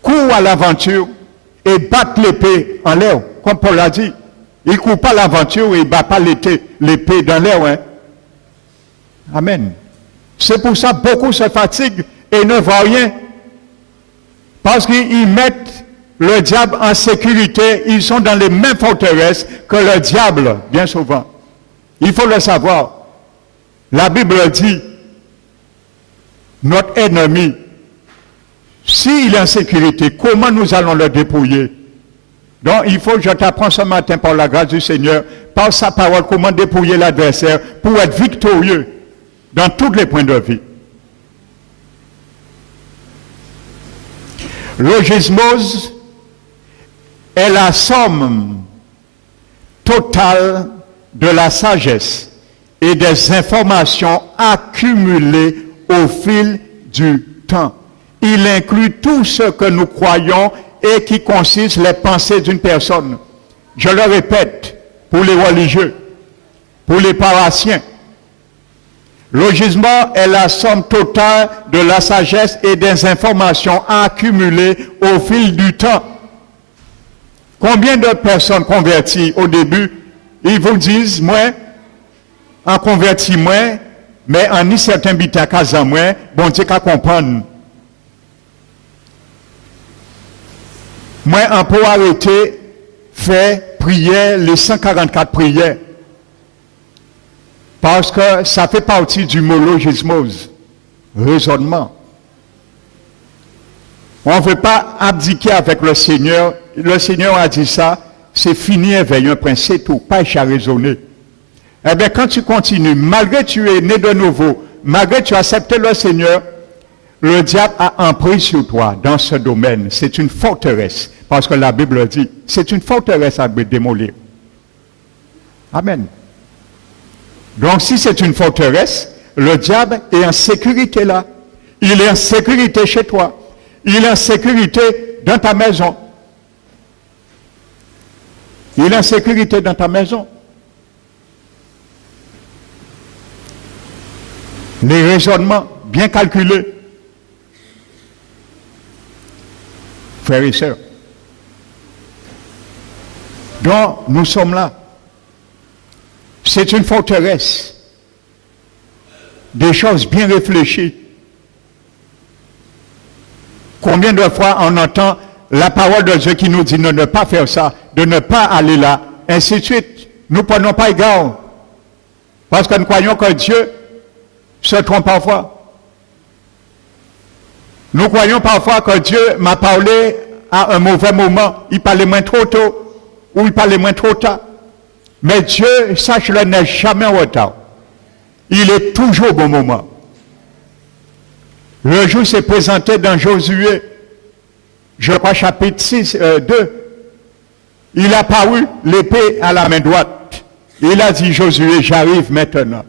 courent à l'aventure et battent l'épée en l'air, comme Paul a dit. Ils ne courent pas l'aventure et ils ne battent pas l'épée dans l'air. Hein? Amen. C'est pour ça que beaucoup se fatiguent et ne voient rien. Parce qu'ils mettent le diable en sécurité. Ils sont dans les mêmes forteresses que le diable, bien souvent. Il faut le savoir. La Bible dit, notre ennemi, s'il est en sécurité, comment nous allons le dépouiller? Donc, il faut que je t'apprends ce matin par la grâce du Seigneur, par sa parole, comment dépouiller l'adversaire pour être victorieux dans tous les points de vie. Logismos est la somme totale de la sagesse et des informations accumulées au fil du temps. Il inclut tout ce que nous croyons et qui consiste les pensées d'une personne. Je le répète, pour les religieux, pour les paroissiens. Logismos est la somme totale de la sagesse et des informations accumulées au fil du temps. Combien de personnes converties au début, ils vous disent, moi, en converti moi, mais en ni certain bita kazan moi, bon Dieu qu'à comprendre. Moi, on peut arrêter, faire prière, les 144 prières. Parce que ça fait partie du mot logismos, raisonnement. On ne veut pas abdiquer avec le Seigneur. Le Seigneur a dit ça, c'est fini avec un prince, c'est tout, pas à raisonner. Eh bien, quand tu continues, malgré que tu es né de nouveau, malgré que tu as accepté le Seigneur, le diable a emprise sur toi dans ce domaine. C'est une forteresse. Parce que la Bible dit, c'est une forteresse à démolir. Amen. Donc, si c'est une forteresse, le diable est en sécurité là. Il est en sécurité chez toi. Il est en sécurité dans ta maison. Il est en sécurité dans ta maison. Les raisonnements bien calculés. Frères et sœurs. Donc, nous sommes là. C'est une forteresse. Des choses bien réfléchies. Combien de fois on entend la parole de Dieu qui nous dit de ne pas faire ça, de ne pas aller là, ainsi de suite. Nous ne prenons pas égard. Parce que nous croyons que Dieu se trompe parfois. Nous croyons parfois que Dieu m'a parlé à un mauvais moment. Il parlait moins trop tôt ou il parlait moins trop tard. Mais Dieu, sache-le, n'est jamais en retard. Il est toujours au bon moment. Le jour s'est présenté dans Josué, je crois chapitre 2. Il a paru l'épée à la main droite. Il a dit, Josué, j'arrive maintenant.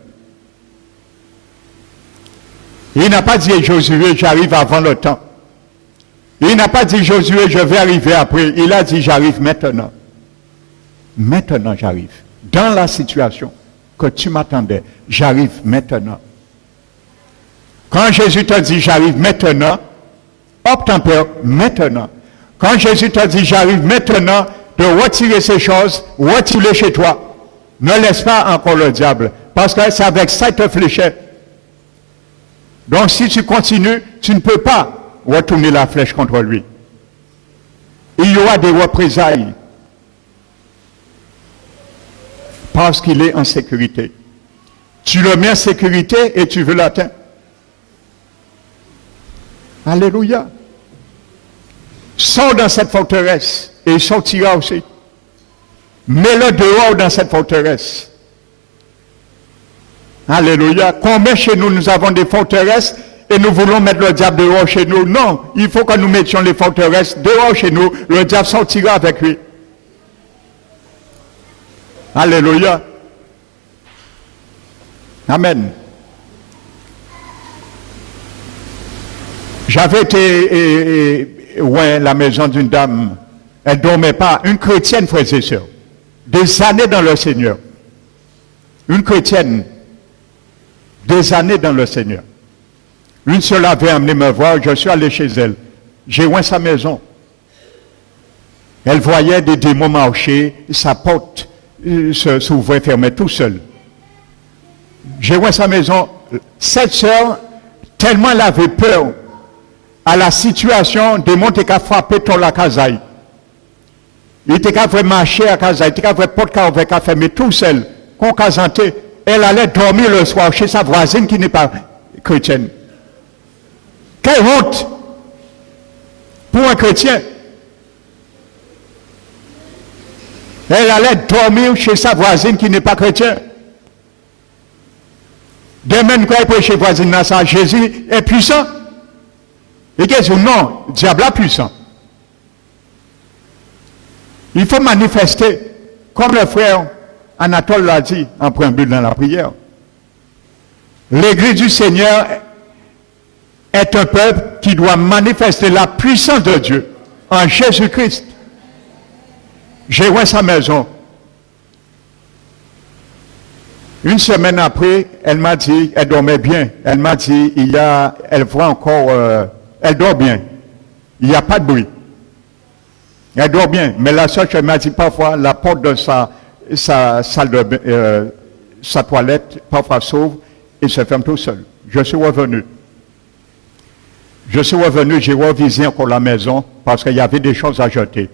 Il n'a pas dit, Josué, j'arrive avant le temps. Il n'a pas dit, Josué, je vais arriver après. Il a dit, j'arrive maintenant. Maintenant, j'arrive. Dans la situation que tu m'attendais, j'arrive maintenant. Quand Jésus t'a dit, j'arrive maintenant, obtempère maintenant. Quand Jésus t'a dit, j'arrive maintenant, de retirer ces choses, retirer chez toi. Ne laisse pas encore le diable Parce que c'est avec ça qu'il te fléchait. Donc si tu continues, tu ne peux pas retourner la flèche contre lui. Il y aura des représailles. Parce qu'il est en sécurité. Tu le mets en sécurité et tu veux l'atteindre. Alléluia. Sors dans cette forteresse et il sortira aussi. Mets-le dehors dans cette forteresse. Alléluia. Combien chez nous, nous avons des forteresses et nous voulons mettre le diable dehors chez nous? Non, il faut que nous mettions les forteresses dehors chez nous. Le diable sortira avec lui. Alléluia. Amen. J'avais été ouais, la maison d'une dame. Elle ne dormait pas. Une chrétienne, frères et sœurs. Des années dans le Seigneur. Une chrétienne. Des années dans le Seigneur. Une seule avait amené me voir. Je suis allé chez elle. J'ai ouvert sa maison. Elle voyait des démons marcher. Sa porte s'ouvrait, fermait tout seul. J'ai ouvert sa maison. Cette sœur, tellement elle avait peur à la situation, des démons étaient qu'à frapper dans la casaille. Il était qu'à marcher à casaille. Il était qu'à porte avec à fermer tout seul. Qu'on casantait. Elle allait dormir le soir chez sa voisine qui n'est pas chrétienne. Quelle honte pour un chrétien. Elle allait dormir chez sa voisine qui n'est pas chrétienne. Demain, quand elle peut chez voisine, ça, Jésus est puissant. Et qu'est-ce que non, le diable est puissant. Il faut manifester, comme le frère Anatole l'a dit en préambule dans la prière. L'Église du Seigneur est un peuple qui doit manifester la puissance de Dieu en Jésus-Christ. J'ai ouvert sa maison. Une semaine après, elle m'a dit, elle dormait bien. Elle m'a dit, elle voit encore, elle dort bien. Il n'y a pas de bruit. Elle dort bien. Mais la sœur m'a dit parfois, la porte de sa salle de sa toilette, parfois s'ouvre et se ferme tout seul. Je suis revenu. J'ai revisé encore la maison parce qu'il y avait des choses à jeter.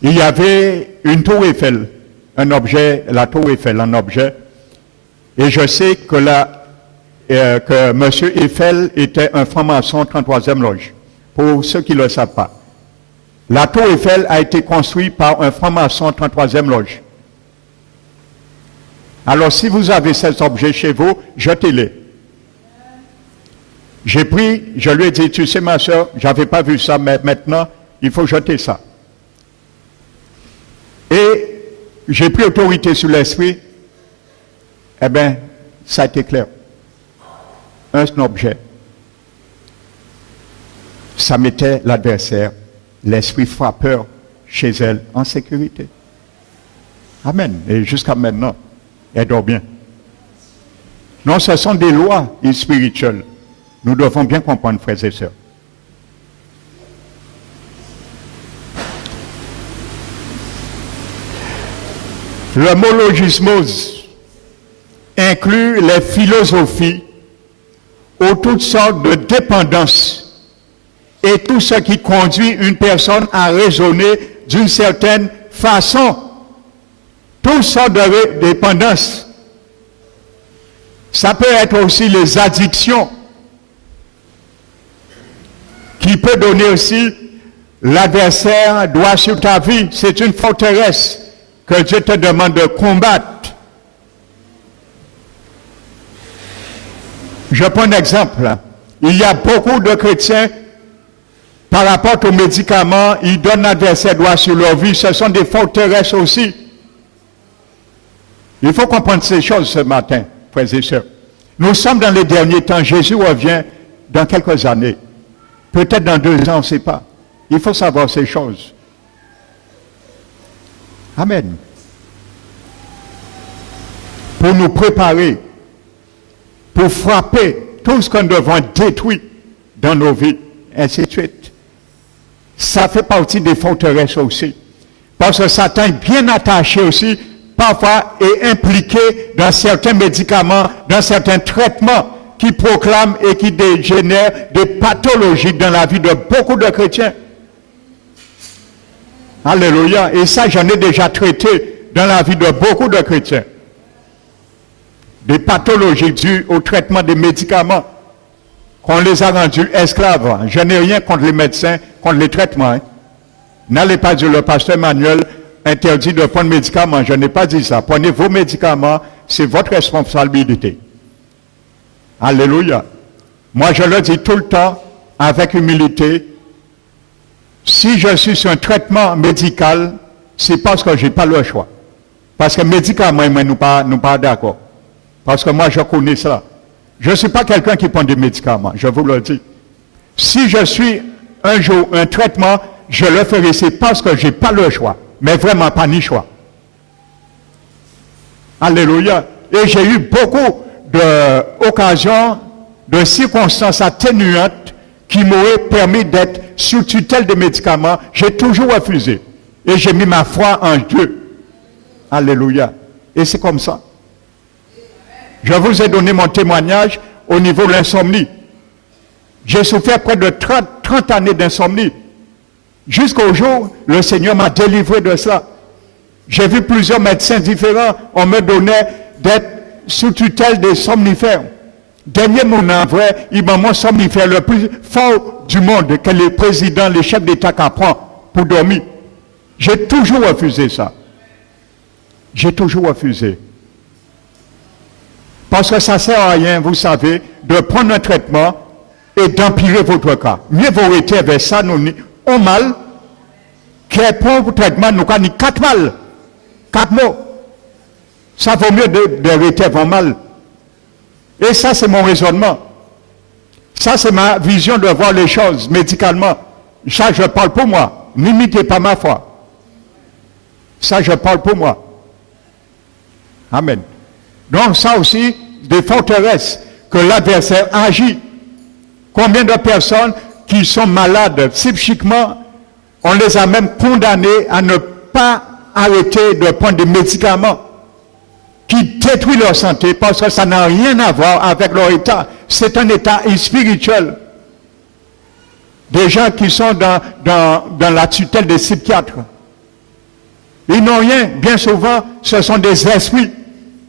Il y avait une tour Eiffel, un objet, la tour Eiffel, un objet. Et je sais que M. Eiffel était un franc-maçon 33e loge. Pour ceux qui ne le savent pas. La tour Eiffel a été construite par un franc-maçon 33e loge. Alors si vous avez ces objets chez vous, jetez-les. J'ai pris, je lui ai dit, tu sais ma soeur, j'avais pas vu ça, mais maintenant, il faut jeter ça. Et j'ai pris autorité sur l'esprit. Eh bien, ça a été clair. Un objet. Ça mettait l'adversaire, l'esprit frappeur chez elle en sécurité. Amen. Et jusqu'à maintenant, elle dort bien. Non, ce sont des lois spirituelles. Nous devons bien comprendre, frères et sœurs. Le mot logismos inclut les philosophies ou toutes sortes de dépendances et tout ce qui conduit une personne à raisonner d'une certaine façon. Toutes sortes de dépendances. Ça peut être aussi les addictions qui peut donner aussi l'adversaire doit sur ta vie. C'est une forteresse que Dieu te demande de combattre. Je prends un exemple. Il y a beaucoup de chrétiens, par rapport aux médicaments, ils donnent l'adversaire droit sur leur vie. Ce sont des forteresses aussi. Il faut comprendre ces choses ce matin, frères et sœurs. Nous sommes dans les derniers temps. Jésus revient dans quelques années. Peut-être dans 2 ans, on ne sait pas. Il faut savoir ces choses. Amen. Pour nous préparer, pour frapper tout ce que nous devons détruire dans nos vies, ainsi de suite. Ça fait partie des forteresses aussi. Parce que Satan est bien attaché aussi parfois est impliqué dans certains médicaments, dans certains traitements qui proclament et qui dégénèrent des pathologies dans la vie de beaucoup de chrétiens. Alléluia. Et ça, j'en ai déjà traité dans la vie de beaucoup de chrétiens. Des pathologies dues au traitement des médicaments, qu'on les a rendus esclaves. Je n'ai rien contre les médecins, contre les traitements. Hein. N'allez pas dire le pasteur Emmanuel interdit de prendre médicaments. Je n'ai pas dit ça. Prenez vos médicaments, c'est votre responsabilité. Alléluia. Moi, je le dis tout le temps, avec humilité. Si je suis sur un traitement médical, c'est parce que je n'ai pas le choix. Parce que médicaments, nous ne pas d'accord. Parce que moi, je connais ça. Je ne suis pas quelqu'un qui prend des médicaments, je vous le dis. Si je suis un jour un traitement, je le ferai, c'est parce que je n'ai pas le choix. Mais vraiment pas ni choix. Alléluia. Et j'ai eu beaucoup d'occasions, de circonstances atténuantes qui m'auraient permis d'être sous tutelle des médicaments. J'ai toujours refusé. Et j'ai mis ma foi en Dieu. Alléluia. Et c'est comme ça. Je vous ai donné mon témoignage au niveau de l'insomnie. J'ai souffert près de 30 années d'insomnie. Jusqu'au jour où le Seigneur m'a délivré de cela. J'ai vu plusieurs médecins différents. On me donnait d'être sous tutelle des somnifères. Dernier moment, vrai, il m'a mon somnifère le plus fort du monde que les présidents, les chefs d'État prennent pour dormir. J'ai toujours refusé ça. J'ai toujours refusé. Parce que ça ne sert à rien, vous savez, de prendre un traitement et d'empirer votre cas. Mieux vaut rester avec ça, nous on mal, qu'un pauvre traitement, nous avons 4 mal. 4 mots. Ça vaut mieux de rester avant mal. Et ça, c'est mon raisonnement. Ça, c'est ma vision de voir les choses médicalement. Ça, je parle pour moi. N'imitez pas ma foi. Ça, je parle pour moi. Amen. Donc, ça aussi, des forteresses que l'adversaire agit. Combien de personnes qui sont malades psychiquement, on les a même condamnés à ne pas arrêter de prendre des médicaments qui détruisent leur santé parce que ça n'a rien à voir avec leur état. C'est un état spirituel. Des gens qui sont dans la tutelle des psychiatres. Ils n'ont rien. Bien souvent, ce sont des esprits.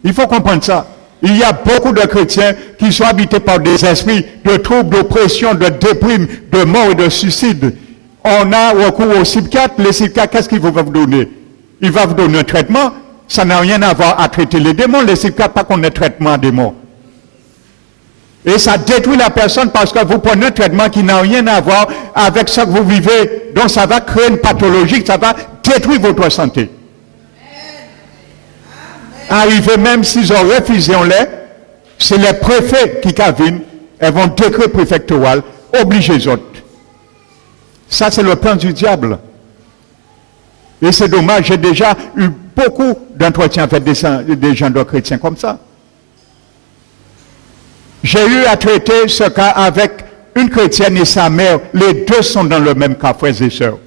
Il faut comprendre ça. Il y a beaucoup de chrétiens qui sont habités par des esprits de troubles, d'oppression, de déprime, de mort et de suicide. On a recours aux psychiatres. Les psychiatres, qu'est-ce qu'ils vont vous donner? Ils vont vous donner un traitement. Ça n'a rien à voir à traiter les démons. Les psychiatres, pas qu'on ait traitement des démons. Et ça détruit la personne parce que vous prenez un traitement qui n'a rien à voir avec ce que vous vivez. Donc ça va créer une pathologie, ça va détruire votre santé. Arrivé même s'ils ont refusé, c'est les préfets qui cavinent, elles vont décret préfectoral, obliger les autres. Ça, c'est le plan du diable. Et c'est dommage, j'ai déjà eu beaucoup d'entretiens avec des gens de chrétiens comme ça. J'ai eu à traiter ce cas avec une chrétienne et sa mère. Les deux sont dans le même cas, frères et sœurs.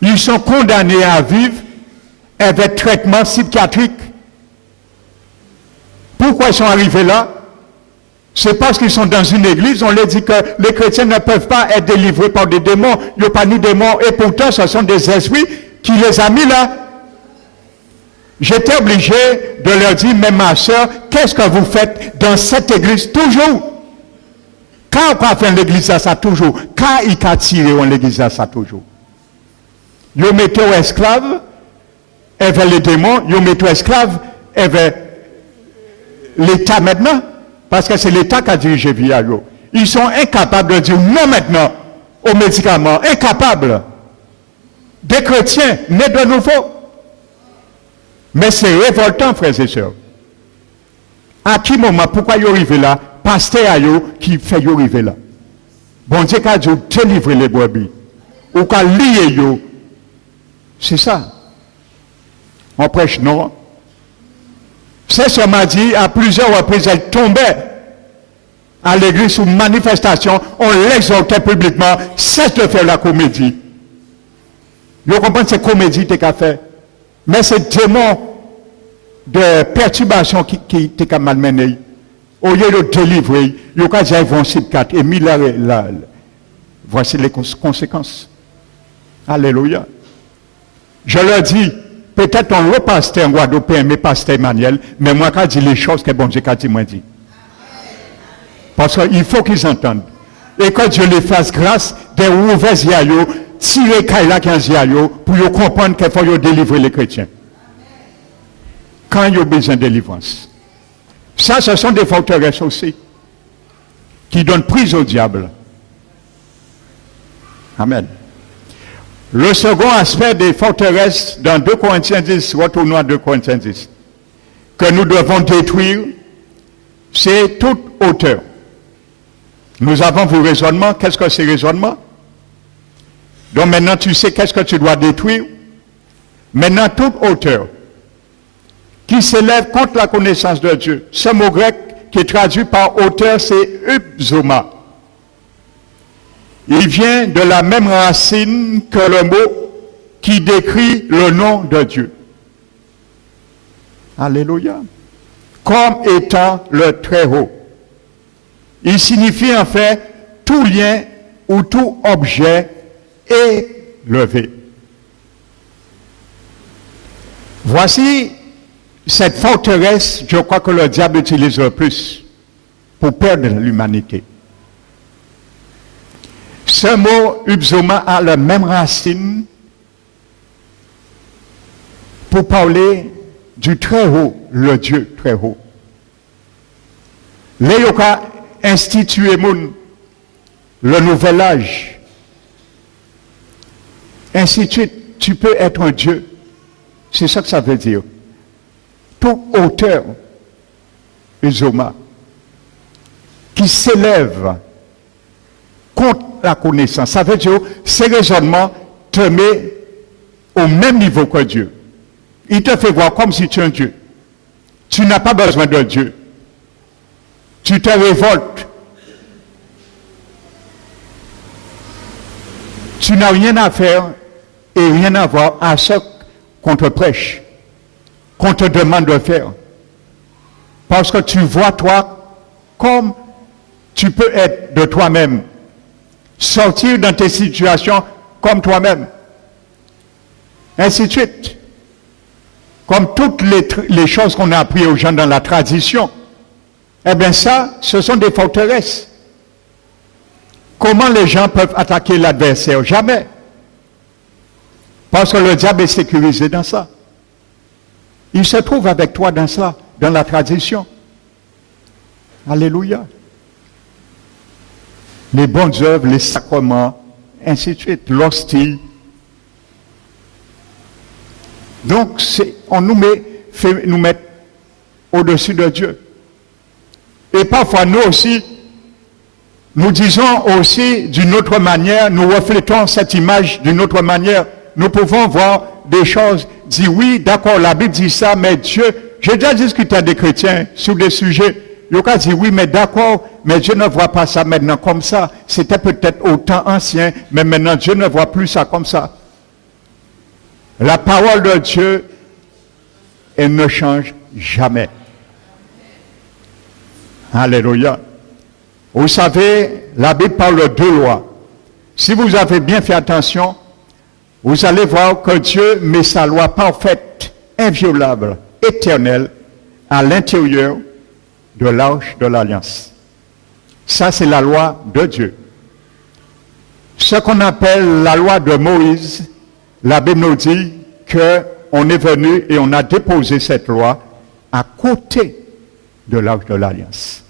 Ils sont condamnés à vivre avec traitement psychiatrique. Pourquoi ils sont arrivés là? C'est parce qu'ils sont dans une église, on leur dit que les chrétiens ne peuvent pas être délivrés par des démons. Il n'y a pas ni démons, et pourtant ce sont des esprits qui les ont mis là. J'étais obligé de leur dire, mais ma soeur, qu'est-ce que vous faites dans cette église toujours? Quand on fait l'église à ça toujours? Quand il a tiré en l'église à ça toujours? Ils mettent aux esclaves, avec les démons, ils mettent aux esclaves, avec l'État maintenant, parce que c'est l'État qui a dirigé via eux. Ils sont incapables de dire non maintenant aux médicaments, incapables. Des chrétiens nés de nouveau. Mais c'est révoltant, frères et sœurs. À quel moment, pourquoi ils arrivent là? Pasteur à eux qui fait ils arriver là. Bon Dieu a dit délivrer les brebis. Ou qu'à lier eux. C'est ça. On prêche non. C'est ce m'a dit, à plusieurs reprises, elle tombait à l'église sous manifestation. On l'exhortait publiquement. Cesse de faire la comédie. Vous comprenez, c'est comédie qu'elle a fait. Mais c'est démon de perturbation qui t'a malmené. Au lieu de délivrer, il y a qu'à dire 4 et 1000 voici les conséquences. Alléluia. Je leur dis, peut-être on le pasteur en Guadeloupe, mais pasteur Emmanuel, mais moi, quand je dis les choses que bon Dieu a dit, moi dit. Parce qu'il faut qu'ils entendent. Et que Dieu les fasse grâce des mauvais yayo, tirer Kaila qui yayo, pour qu'ils comprennent qu'il faut délivrer les chrétiens. Quand ils ont besoin de délivrance. Ça, ce sont des forteresses aussi, qui donnent prise au diable. Amen. Le second aspect des forteresses dans 2 Corinthiens 10, retournons à 2 Corinthiens 10, que nous devons détruire, c'est toute hauteur. Nous avons vos raisonnements. Qu'est-ce que c'est raisonnement? Donc maintenant tu sais qu'est-ce que tu dois détruire. Maintenant toute hauteur qui s'élève contre la connaissance de Dieu. Ce mot grec qui est traduit par hauteur, c'est upzoma. Il vient de la même racine que le mot qui décrit le nom de Dieu. Alléluia. Comme étant le très haut. Il signifie en fait tout lien ou tout objet élevé. Voici cette forteresse, je crois que le diable utilise le plus pour perdre l'humanité. Ce mot upzoma a la même racine pour parler du très haut, le Dieu très haut. Léoka institué le nouvel âge. Ainsi de suite, tu peux être un Dieu. C'est ça que ça veut dire. Toute hauteur, upzoma, qui s'élève contre la connaissance. Ça veut dire, ces raisonnements te mettent au même niveau que Dieu. Il te fait voir comme si tu es un Dieu. Tu n'as pas besoin de Dieu. Tu te révoltes. Tu n'as rien à faire et rien à voir à ce qu'on te prêche, qu'on te demande de faire. Parce que tu vois toi comme tu peux être de toi-même. Sortir dans tes situations comme toi-même. Ainsi de suite. Comme toutes les choses qu'on a appris aux gens dans la tradition. Eh bien ça, ce sont des forteresses. Comment les gens peuvent attaquer l'adversaire? Jamais. Parce que le diable est sécurisé dans ça. Il se trouve avec toi dans ça, dans la tradition. Alléluia. Les bonnes œuvres, les sacrements, ainsi de suite, l'hostie. Donc, on nous met au-dessus de Dieu. Et parfois, nous aussi, nous disons aussi d'une autre manière, nous reflétons cette image d'une autre manière. Nous pouvons voir des choses, dire oui, d'accord, la Bible dit ça, mais Dieu, j'ai déjà discuté avec des chrétiens sur des sujets. Ils ont dit oui, mais d'accord, mais Dieu ne voit pas ça maintenant comme ça. C'était peut-être au temps ancien, mais maintenant Dieu ne voit plus ça comme ça. La parole de Dieu, elle ne change jamais. Alléluia. Vous savez, la Bible parle de 2 lois. Si vous avez bien fait attention, vous allez voir que Dieu met sa loi parfaite, inviolable, éternelle, à l'intérieur de l'arche de l'Alliance. Ça, c'est la loi de Dieu. Ce qu'on appelle la loi de Moïse, la Bible nous dit qu'on est venu et on a déposé cette loi à côté de l'arche de l'Alliance.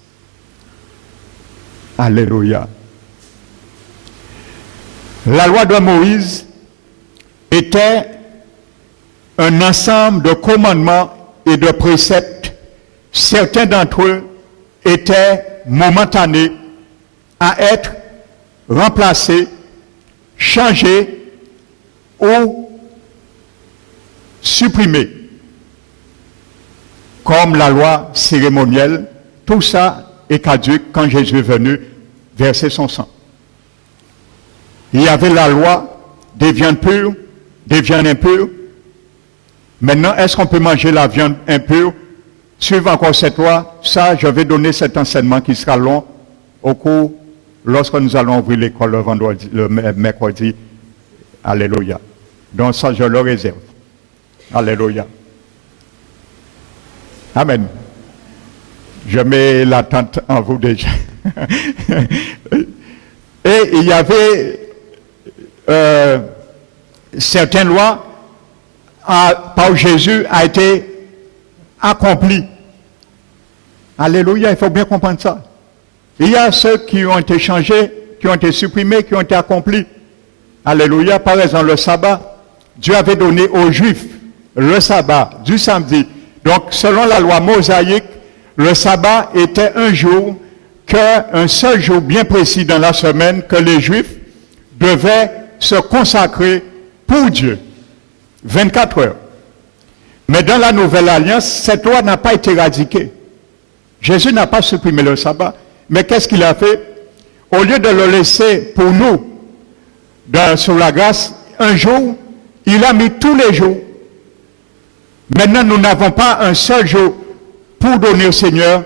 Alléluia. La loi de Moïse était un ensemble de commandements et de préceptes. Certains d'entre eux étaient momentanés à être remplacés, changés ou supprimés. Comme la loi cérémonielle, tout ça est caduque quand Jésus est venu verser son sang. Il y avait la loi des viandes pures, des viandes impures, Maintenant, est-ce qu'on peut manger la viande impure? Suivant encore cette loi, ça, je vais donner cet enseignement qui sera long au cours, lorsque nous allons ouvrir l'école le mercredi. Alléluia. Donc ça, je le réserve. Alléluia. Amen. Je mets l'attente en vous déjà. Et il y avait certaines lois par Jésus a été accomplies. Alléluia, il faut bien comprendre ça. Il y a ceux qui ont été changés, qui ont été supprimés, qui ont été accomplis. Alléluia, par exemple le sabbat. Dieu avait donné aux Juifs le sabbat du samedi. Donc, selon la loi mosaïque, le sabbat était un jour, un seul jour bien précis dans la semaine que les Juifs devaient se consacrer pour Dieu. 24 heures. Mais dans la Nouvelle Alliance, cette loi n'a pas été éradiquée. Jésus n'a pas supprimé le sabbat. Mais qu'est-ce qu'il a fait? Au lieu de le laisser pour nous, sur la grâce, un jour, il a mis tous les jours. Maintenant, nous n'avons pas un seul jour pour donner au Seigneur,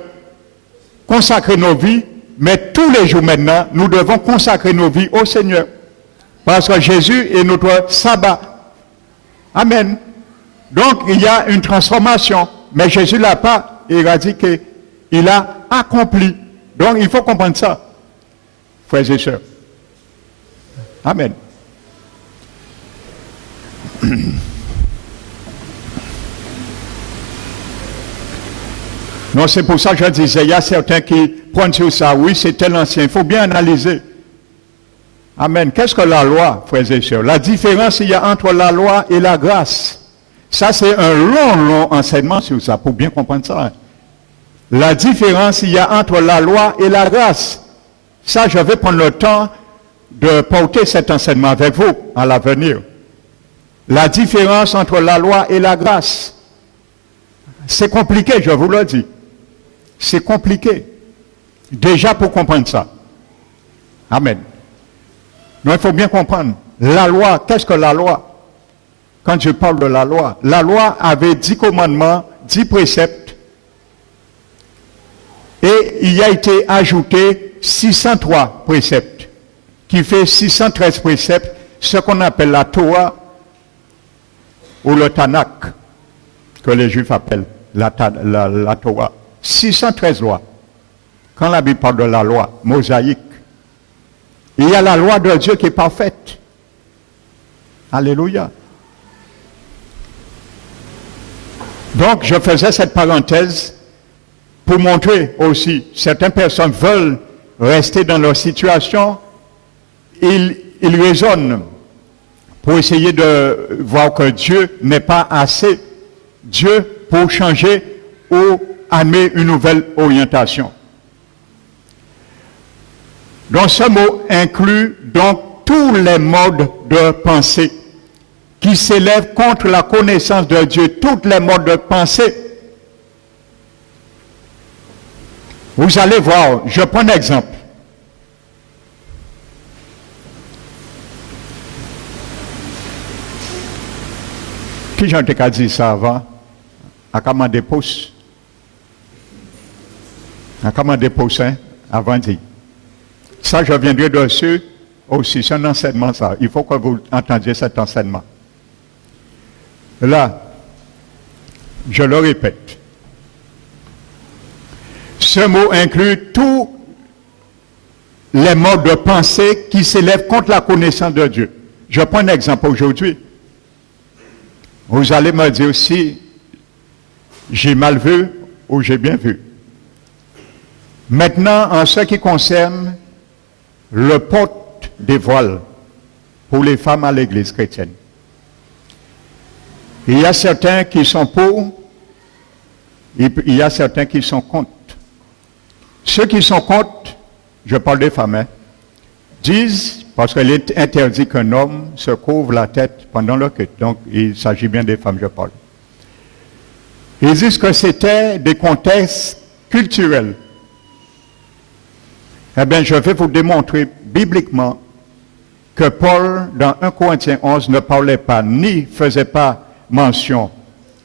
consacrer nos vies, mais tous les jours maintenant, nous devons consacrer nos vies au Seigneur. Parce que Jésus est notre sabbat. Amen. Donc, il y a une transformation, mais Jésus ne l'a pas éradiqué. Il a accompli. Donc, il faut comprendre ça, frères et sœurs. Amen. Non, c'est pour ça que je disais, il y a certains qui pointent sur ça. Oui, c'était l'ancien. Il faut bien analyser. Amen. Qu'est-ce que la loi, frères et sœurs? La différence il y a entre la loi et la grâce. Ça, c'est un long enseignement sur ça, pour bien comprendre ça. La différence il y a entre la loi et la grâce. Ça, je vais prendre le temps de porter cet enseignement avec vous à l'avenir. La différence entre la loi et la grâce. C'est compliqué, je vous le dis. C'est compliqué. Déjà pour comprendre ça. Amen. Donc il faut bien comprendre. La loi, qu'est-ce que la loi? Quand je parle de la loi avait 10 commandements, 10 préceptes. Et il y a été ajouté 603 préceptes, qui fait 613 préceptes, ce qu'on appelle la Torah ou le Tanakh, que les Juifs appellent la Torah. 613 lois. Quand la Bible parle de la loi mosaïque, il y a la loi de Dieu qui est parfaite. Alléluia. Donc, je faisais cette parenthèse pour montrer aussi, certaines personnes veulent rester dans leur situation, ils raisonnent pour essayer de voir que Dieu n'est pas assez Dieu pour changer ou amener une nouvelle orientation. Donc ce mot inclut donc tous les modes de pensée qui s'élèvent contre la connaissance de Dieu, tous les modes de pensée. Vous allez voir, je prends un exemple. Qui j'en ai dit ça avant? À commander pouce. À commander pouce, hein, avant dit. Ça, je viendrai dessus aussi. C'est un enseignement, ça. Il faut que vous entendiez cet enseignement. Là, je le répète. Ce mot inclut tous les modes de pensée qui s'élèvent contre la connaissance de Dieu. Je prends un exemple aujourd'hui. Vous allez me dire si j'ai mal vu ou j'ai bien vu. Maintenant, en ce qui concerne le porte des voiles pour les femmes à l'église chrétienne, il y a certains qui sont pour, il y a certains qui sont contre. Ceux qui sont contre, je parle des femmes, disent, parce qu'il est interdit qu'un homme se couvre la tête pendant le culte. Donc, il s'agit bien des femmes, je parle. Ils disent que c'était des contextes culturels. Eh bien, je vais vous démontrer bibliquement que Paul, dans 1 Corinthiens 11, ne parlait pas, ni faisait pas mention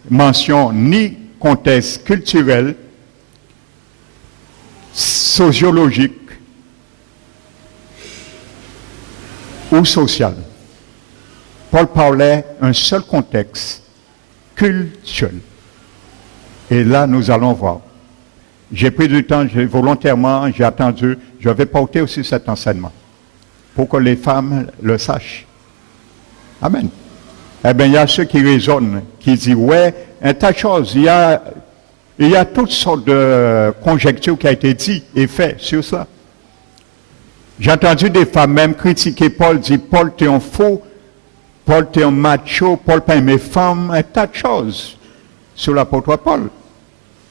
mention ni contexte culturel, sociologique ou social. Paul parlait un seul contexte culturel. Et là, nous allons voir. J'ai pris du temps, volontairement, j'ai attendu, je vais porter aussi cet enseignement pour que les femmes le sachent. Amen. Eh bien, il y a ceux qui raisonnent, qui disent, ouais, un tas de choses, il y a toutes sortes de conjectures qui ont été dites et faites sur cela. J'ai entendu des femmes même critiquer Paul, dire, Paul, t'es un faux, Paul, t'es un macho, Paul, pas mes femmes, un tas de choses sur l'apôtre Paul.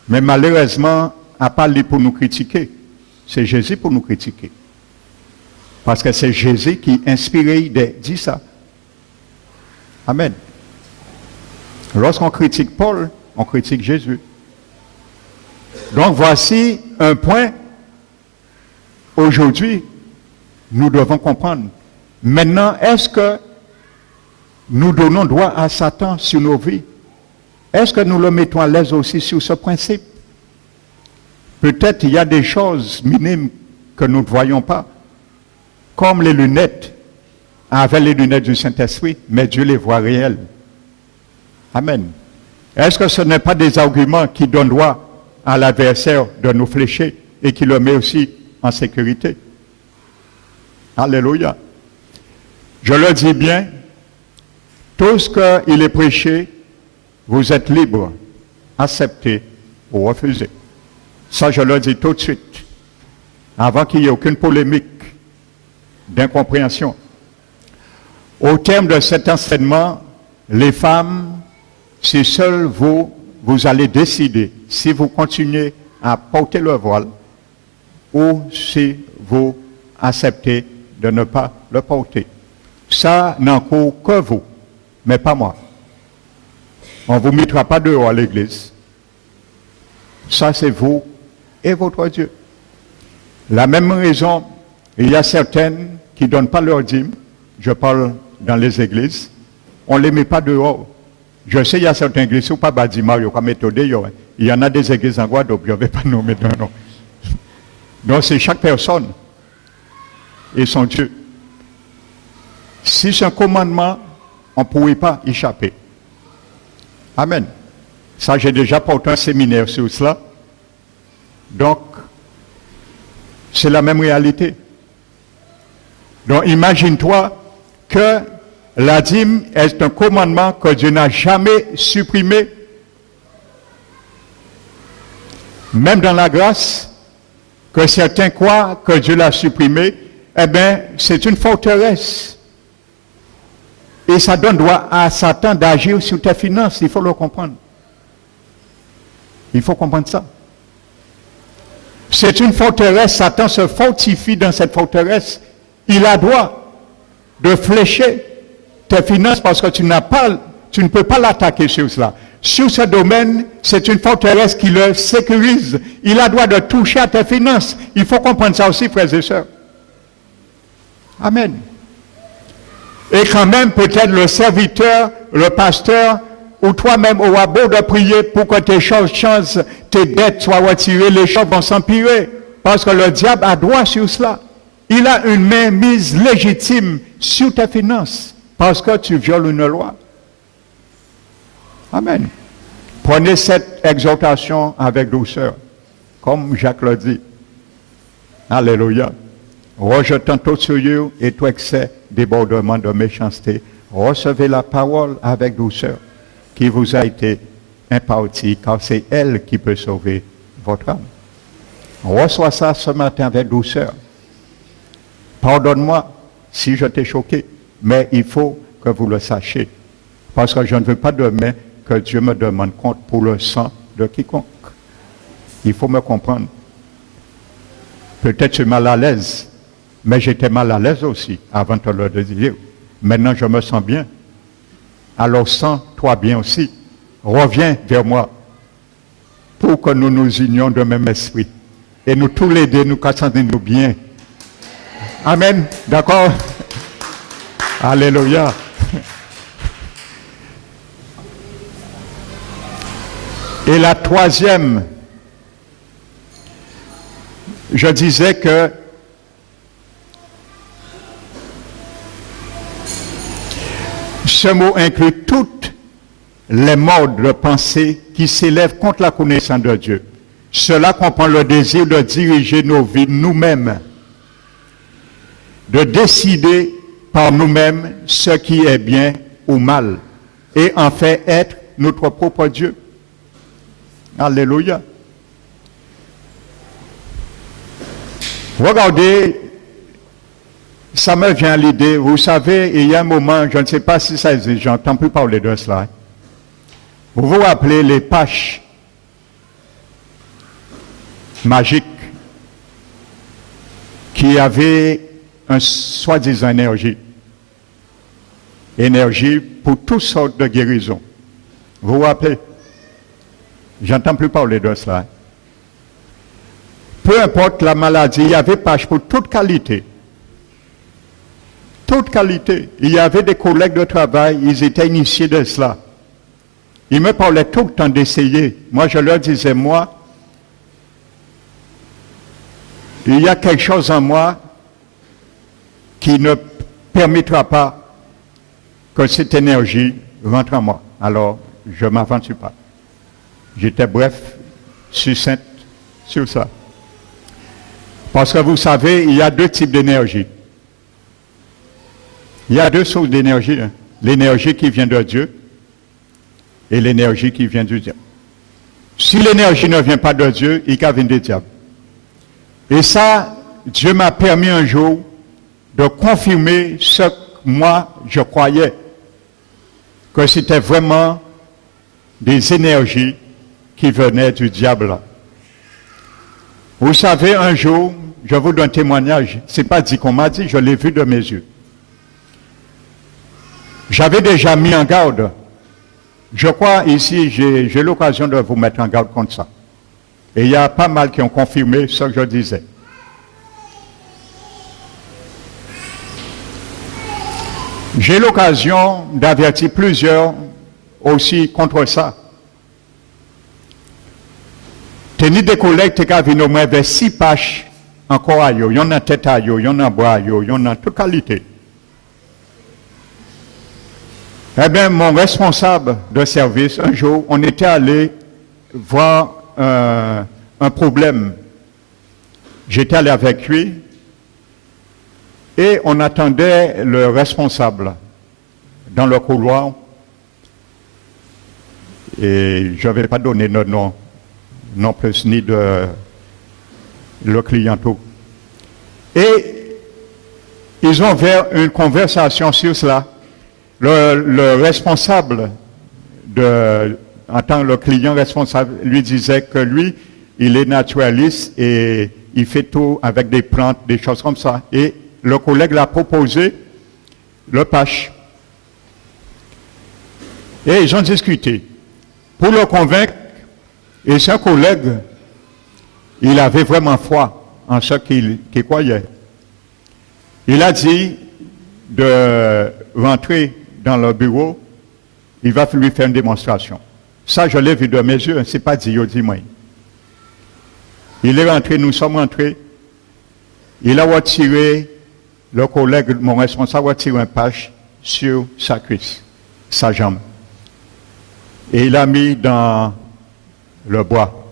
Mais malheureusement, à part lui pour nous critiquer, c'est Jésus pour nous critiquer. Parce que c'est Jésus qui inspiré dit ça. Amen. Lorsqu'on critique Paul, on critique Jésus. Donc voici un point. Aujourd'hui, nous devons comprendre. Maintenant, est-ce que nous donnons droit à Satan sur nos vies? Est-ce que nous le mettons à l'aise aussi sur ce principe? Peut-être il y a des choses minimes que nous ne voyons pas, comme les lunettes, avec les lunettes du Saint-Esprit, mais Dieu les voit réelles. Amen. Est-ce que ce n'est pas des arguments qui donnent droit à l'adversaire de nous flécher et qui le met aussi en sécurité? Alléluia. Je le dis bien, tout ce qu'il est prêché, vous êtes libre, acceptez ou refusez. Ça, je le dis tout de suite, avant qu'il n'y ait aucune polémique d'incompréhension. Au terme de cet enseignement, les femmes, c'est seul vous allez décider si vous continuez à porter le voile ou si vous acceptez de ne pas le porter. Ça n'en court que vous, mais pas moi. On ne vous mettra pas dehors à l'église. Ça, c'est vous et votre Dieu. La même raison, il y a certaines qui ne donnent pas leur dîme. Je parle dans les églises. On ne les met pas dehors. Je sais, il y a certaines églises où pas bâtiment, il y a pas méthode. Il y en a des églises en Guadeloupe, je ne vais pas nommer de nom. Donc, c'est chaque personne et son Dieu. Si c'est un commandement, on ne pourrait pas échapper. Amen. Ça, j'ai déjà porté un séminaire sur cela. Donc, c'est la même réalité. Donc, imagine-toi que la dîme est un commandement que Dieu n'a jamais supprimé. Même dans la grâce, que certains croient que Dieu l'a supprimé, eh bien, c'est une forteresse. Et ça donne droit à Satan d'agir sur tes finances. Il faut le comprendre. Il faut comprendre ça. C'est une forteresse. Satan se fortifie dans cette forteresse. Il a droit de flécher tes finances parce que tu ne peux pas l'attaquer sur cela. Sur ce domaine, c'est une forteresse qui le sécurise. Il a droit de toucher à tes finances. Il faut comprendre ça aussi, frères et sœurs. Amen. Et quand même, peut-être le serviteur, le pasteur, ou toi-même aura beau de prier pour que tes choses changent, tes dettes soient retirées, les choses vont s'empirer. Parce que le diable a droit sur cela. Il a une mainmise légitime sur tes finances. Parce que tu violes une loi. Amen. Prenez cette exhortation avec douceur. Comme Jacques l'a dit. Alléluia. Rejetant tout souillure et tout excès, débordement de méchanceté, recevez la parole avec douceur qui vous a été impartie, car c'est elle qui peut sauver votre âme. Reçois ça ce matin avec douceur. Pardonne-moi si je t'ai choqué, mais il faut que vous le sachiez, parce que je ne veux pas demain que Dieu me demande compte pour le sang de quiconque. Il faut me comprendre. Peut-être je suis mal à l'aise, mais j'étais mal à l'aise aussi avant de te le dire. Maintenant, je me sens bien. Alors, sens-toi bien aussi. Reviens vers moi pour que nous nous unions de même esprit. Et nous tous les deux, nous sentons-nous bien. Amen. D'accord? Alléluia. Et la troisième, je disais que ce mot inclut toutes les modes de pensée qui s'élèvent contre la connaissance de Dieu. Cela comprend le désir de diriger nos vies nous-mêmes, de décider par nous-mêmes ce qui est bien ou mal, et en fait être notre propre Dieu. Alléluia. Regardez, ça me vient à l'idée, vous savez, il y a un moment, je ne sais pas si ça existe, j'entends plus parler de cela. Vous vous rappelez les paches magiques qui avaient un soi-disant énergie pour toutes sortes de guérisons. Vous vous rappelez? J'entends plus parler de cela. Peu importe la maladie, il y avait pages pour toute qualité. Toute qualité. Il y avait des collègues de travail, ils étaient initiés de cela. Ils me parlaient tout le temps d'essayer. Moi, je leur disais, moi, il y a quelque chose en moi qui ne permettra pas que cette énergie rentre en moi. Alors, je ne m'aventure pas. J'étais bref, succinct sur ça. Parce que vous savez, il y a deux types d'énergie. Il y a deux sources d'énergie. Hein. L'énergie qui vient de Dieu et l'énergie qui vient du diable. Si l'énergie ne vient pas de Dieu, il vient du diable. Et ça, Dieu m'a permis un jour de confirmer ce que moi je croyais, que c'était vraiment des énergies qui venaient du diable. Vous savez, un jour, je vous donne un témoignage, c'est pas dit qu'on m'a dit, je l'ai vu de mes yeux. J'avais déjà mis en garde. Je crois ici, j'ai l'occasion de vous mettre en garde contre ça. Et il y a pas mal qui ont confirmé ce que je disais. J'ai l'occasion d'avertir plusieurs aussi contre ça. Tenir des collègues qui ont au moins vers 6 pages encore à eux. Il y en a tête à eux, il y en a bras à eux, il y en a toute qualité. Eh bien, mon responsable de service, un jour, on était allé voir un problème. J'étais allé avec lui et on attendait le responsable dans le couloir. Et je ne vais pas donner notre nom, non plus, ni de le client tout. Et ils ont ouvert une conversation sur cela. Le responsable, en tant que le client responsable, lui disait que lui, il est naturaliste et il fait tout avec des plantes, des choses comme ça. Et le collègue l'a proposé, le pache. Et ils ont discuté. Pour le convaincre, et ce collègue, il avait vraiment foi en ce qu'il croyait. Il a dit de rentrer dans le bureau, il va lui faire une démonstration. Ça, je l'ai vu de mes yeux, c'est pas dit, dis-moi. Il est rentré, nous sommes rentrés, il a retiré, le collègue, mon responsable, a retiré un patch sur sa cuisse, sa jambe. Et il a mis dans le bois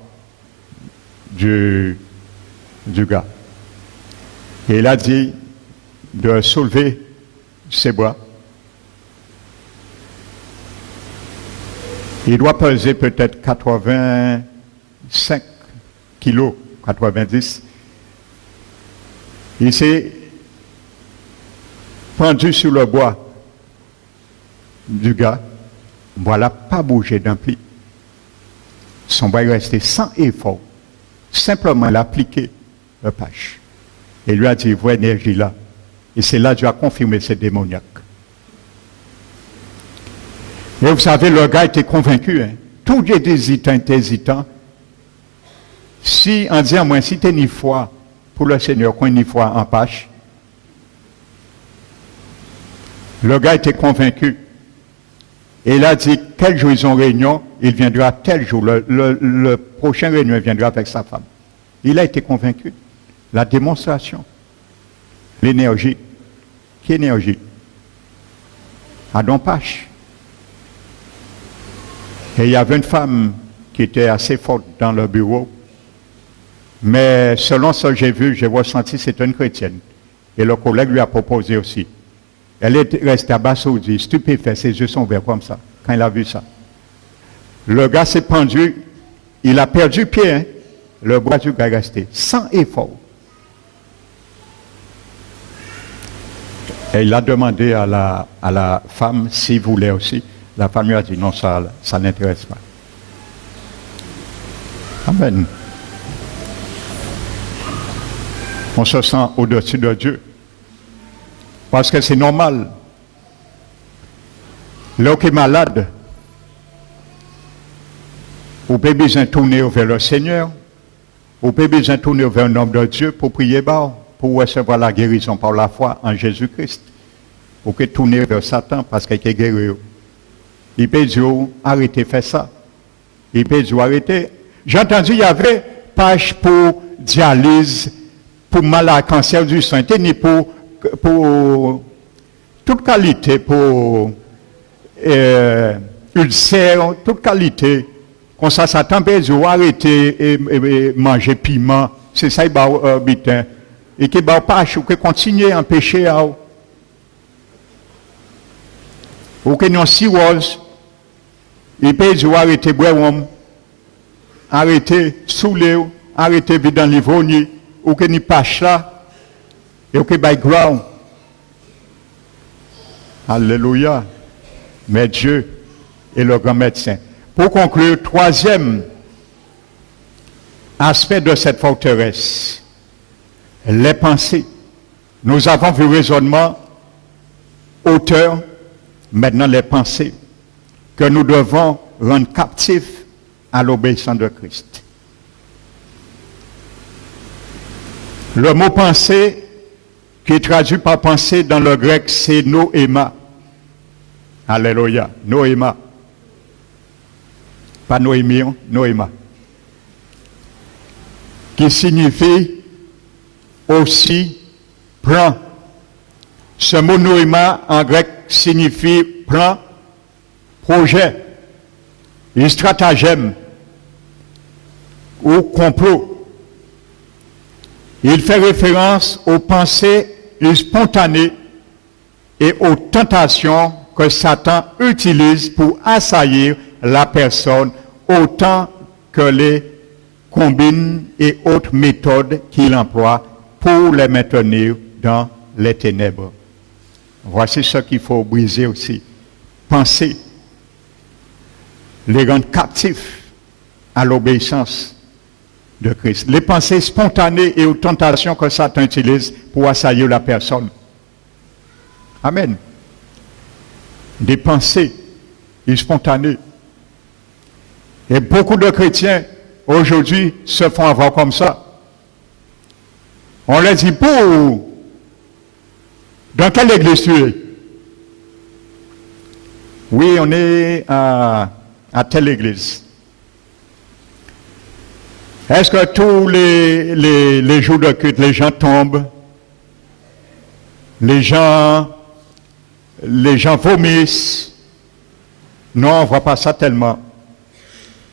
du gars. Et il a dit de soulever ses bras. Il doit peser peut-être 85 kilos, 90. Il s'est pendu sur le bois du gars. Voilà, pas bougé d'un pli. Son bras est resté sans effort. Simplement, il a appliqué le patch. Et lui a dit, voix énergie là. Et c'est là que Dieu a confirmé ce démoniaque. Et vous savez, le gars était convaincu. Hein. Tout était hésitant. Si, en disant, moi, si tu es ni foi pour le Seigneur, qu'on ni foi en pâche, le gars était convaincu. Et il a dit, quel jour ils ont réunion, il viendra tel jour. Le prochain réunion, il viendra avec sa femme. Il a été convaincu. La démonstration. L'énergie. Quelle énergie? Adon Pache. Et il y avait une femme qui était assez forte dans le bureau. Mais selon ce que j'ai vu, j'ai ressenti que c'était une chrétienne. Et le collègue lui a proposé aussi. Elle est restée abasourdie, stupéfaite, ses yeux sont ouverts comme ça, quand il a vu ça. Le gars s'est pendu, il a perdu pied, hein. Le bras du gars est resté, sans effort. Et il a demandé à la femme s'il voulait aussi. La femme lui a dit non, ça n'intéresse pas. Amen. On se sent au-dessus de Dieu. Parce que c'est normal. L'homme qui est malade, vous pouvez besoin de tourner vers le Seigneur, vous pouvez besoin de tourner vers un homme de Dieu pour prier bas, pour recevoir la guérison par la foi en Jésus-Christ. Vous pouvez tourner vers Satan parce qu'il est guéri. Il peut dire, arrêtez, faites ça. Il peut dire, arrêtez. J'ai entendu, il y avait page pour dialyse, pour malade cancer du sein, ni pour toute qualité, pour ulcère, toute qualité. Comme ça, Satan peut dire, arrêtez et manger piment. C'est ça, il va bitin. Et qui va pas, ou qui continue à empêcher. Ou qui non cirrhose. Il peut dire, arrêtez boire, arrêtez saouler, arrêtez vivre dans l'ivrogne, ou qui n'y passe là, et qui va ground. Alléluia. Mais Dieu est le grand médecin. Pour conclure, troisième aspect de cette forteresse, les pensées. Nous avons vu raisonnement, auteur, maintenant les pensées, que nous devons rendre captifs à l'obéissance de Christ. Le mot pensée, qui est traduit par pensée dans le grec, c'est noéma. Alléluia, noéma. Pas Noémie, noéma. Qui signifie aussi plan. Ce mot noéma en grec signifie plan, projet, et stratagème ou complot. Il fait référence aux pensées spontanées et aux tentations que Satan utilise pour assaillir la personne autant que les combines et autres méthodes qu'il emploie pour les maintenir dans les ténèbres. Voici ce qu'il faut briser aussi. Penser, les rendre captifs à l'obéissance de Christ. Les pensées spontanées et aux tentations que Satan utilise pour assaillir la personne. Amen. Des pensées spontanées. Et beaucoup de chrétiens aujourd'hui se font avoir comme ça. On leur dit, pour dans quelle église tu es? Oui, on est à telle église. Est-ce que tous les jours de culte, les gens tombent? Les gens vomissent? Non, on ne voit pas ça tellement.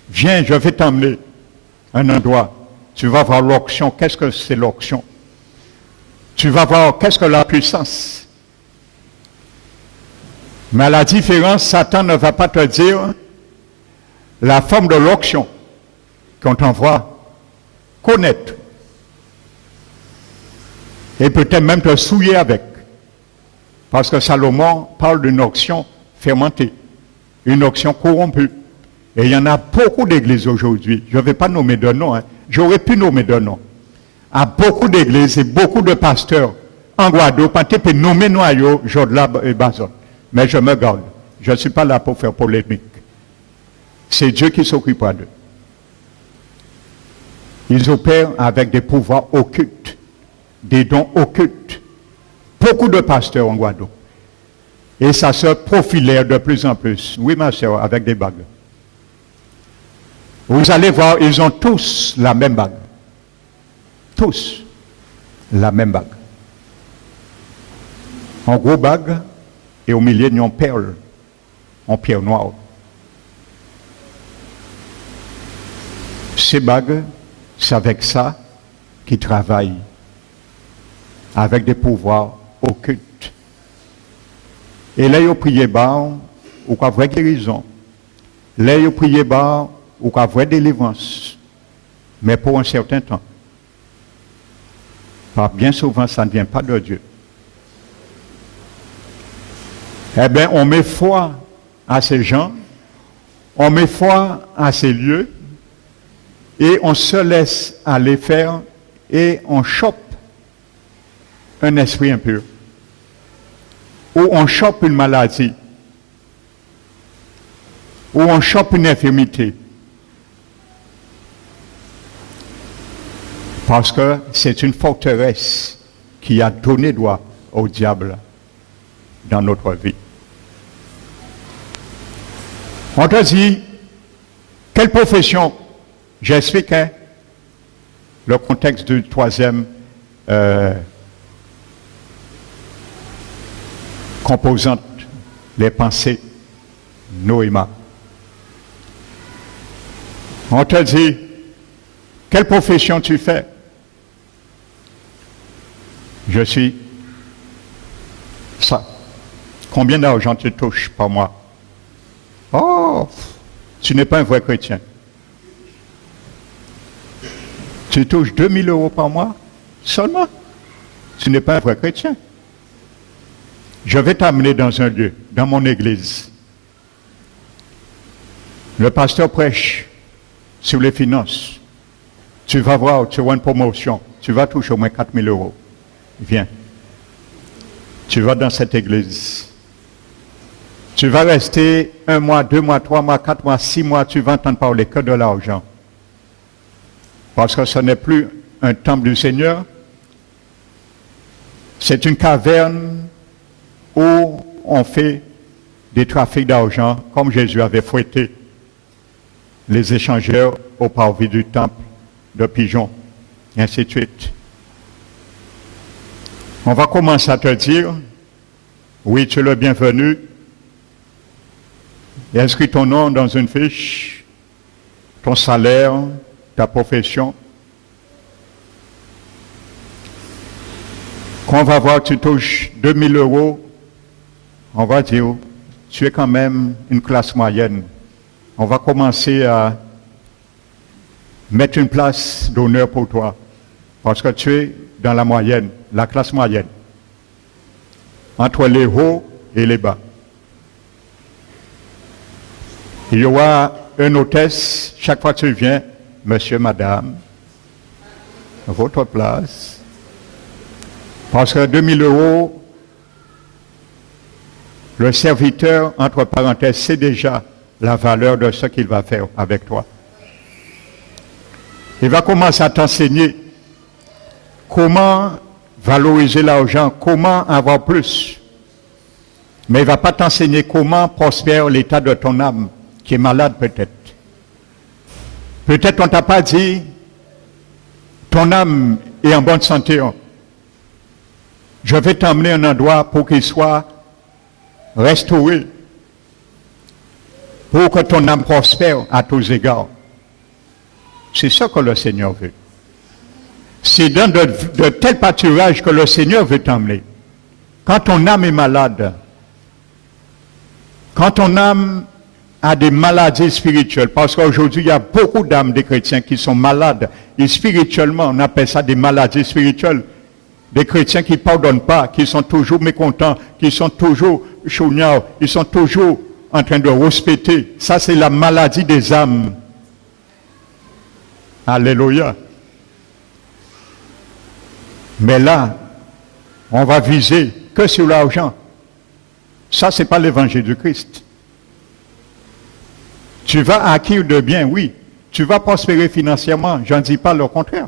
Viens, je vais t'emmener à un endroit. Tu vas voir l'onction. Qu'est-ce que c'est l'onction? Tu vas voir qu'est-ce que la puissance. Mais à la différence, Satan ne va pas te dire la forme de l'onction qu'on t'envoie connaître. Et peut-être même te souiller avec. Parce que Salomon parle d'une onction fermentée, une onction corrompue. Et il y en a beaucoup d'églises aujourd'hui. Je ne vais pas nommer de nom. J'aurais pu nommer de nom. À beaucoup d'églises et beaucoup de pasteurs en Guadeloupe, tu peux nommer noyau, Jodla et Bazon. Mais je me garde. Je ne suis pas là pour faire polémique. C'est Dieu qui s'occupera d'eux. Ils opèrent avec des pouvoirs occultes, des dons occultes. Beaucoup de pasteurs en Guadeloupe. Et ça se profilait de plus en plus. Oui, ma soeur, avec des bagues. Vous allez voir, ils ont tous la même bague. Tous la même bague. En gros bague, et au milieu, ils ont perle, en pierre noire. Ces bagues, c'est avec ça qu'ils travaillent, avec des pouvoirs occultes. Et là, ils ont prié bas, ou quoi vraie guérison. Là, ils ont prié bas, ou quoi vraie délivrance. Mais pour un certain temps. Par bien souvent, ça ne vient pas de Dieu. Eh bien, on met foi à ces gens, on met foi à ces lieux, et on se laisse aller faire, et on chope un esprit impur. Ou on chope une maladie, ou on chope une infirmité. Parce que c'est une forteresse qui a donné droit au diable dans notre vie. On te dit, quelle profession? J'explique le contexte du troisième composante, les pensées, noéma. On te dit, quelle profession tu fais? Je suis ça. Combien d'argent tu touches par mois? Oh, tu n'es pas un vrai chrétien. Tu touches 2000 euros par mois seulement. Tu n'es pas un vrai chrétien. Je vais t'amener dans un lieu, dans mon église. Le pasteur prêche sur les finances. Tu vas voir, tu auras une promotion. Tu vas toucher au moins 4000 euros. Viens. Tu vas dans cette église. Tu vas rester 1 mois, 2 mois, 3 mois, 4 mois, 6 mois. Tu vas entendre parler que de l'argent. Parce que ce n'est plus un temple du Seigneur. C'est une caverne où on fait des trafics d'argent, comme Jésus avait fouetté les échangeurs au parvis du temple de pigeons, et ainsi de suite. On va commencer à te dire, oui, tu es le bienvenu, et inscris ton nom dans une fiche, ton salaire, ta profession. Quand on va voir que tu touches 2000 euros, on va dire, tu es quand même une classe moyenne. On va commencer à mettre une place d'honneur pour toi. Parce que tu es dans la moyenne, la classe moyenne. Entre les hauts et les bas. Il y aura une hôtesse, chaque fois que tu viens, monsieur, madame, votre place. Parce que 2000 euros, le serviteur, entre parenthèses, sait déjà la valeur de ce qu'il va faire avec toi. Il va commencer à t'enseigner comment valoriser l'argent, comment avoir plus. Mais il ne va pas t'enseigner comment prospère l'état de ton âme, qui est malade peut-être. Peut-être on ne t'a pas dit, ton âme est en bonne santé. Je vais t'emmener à un endroit pour qu'il soit restauré, pour que ton âme prospère à tous égards. C'est ça que le Seigneur veut. C'est dans de tels pâturages que le Seigneur veut t'emmener. Quand ton âme est malade, quand ton âme a des maladies spirituelles, parce qu'aujourd'hui il y a beaucoup d'âmes des chrétiens qui sont malades, et spirituellement on appelle ça des maladies spirituelles. Des chrétiens qui ne pardonnent pas, qui sont toujours mécontents, qui sont toujours chougnards, ils sont toujours en train de respecter. Ça, c'est la maladie des âmes. Alléluia. Mais là, on va viser que sur l'argent. Ça, ce n'est pas l'évangile du Christ. Tu vas acquérir de biens, oui. Tu vas prospérer financièrement, je ne dis pas le contraire.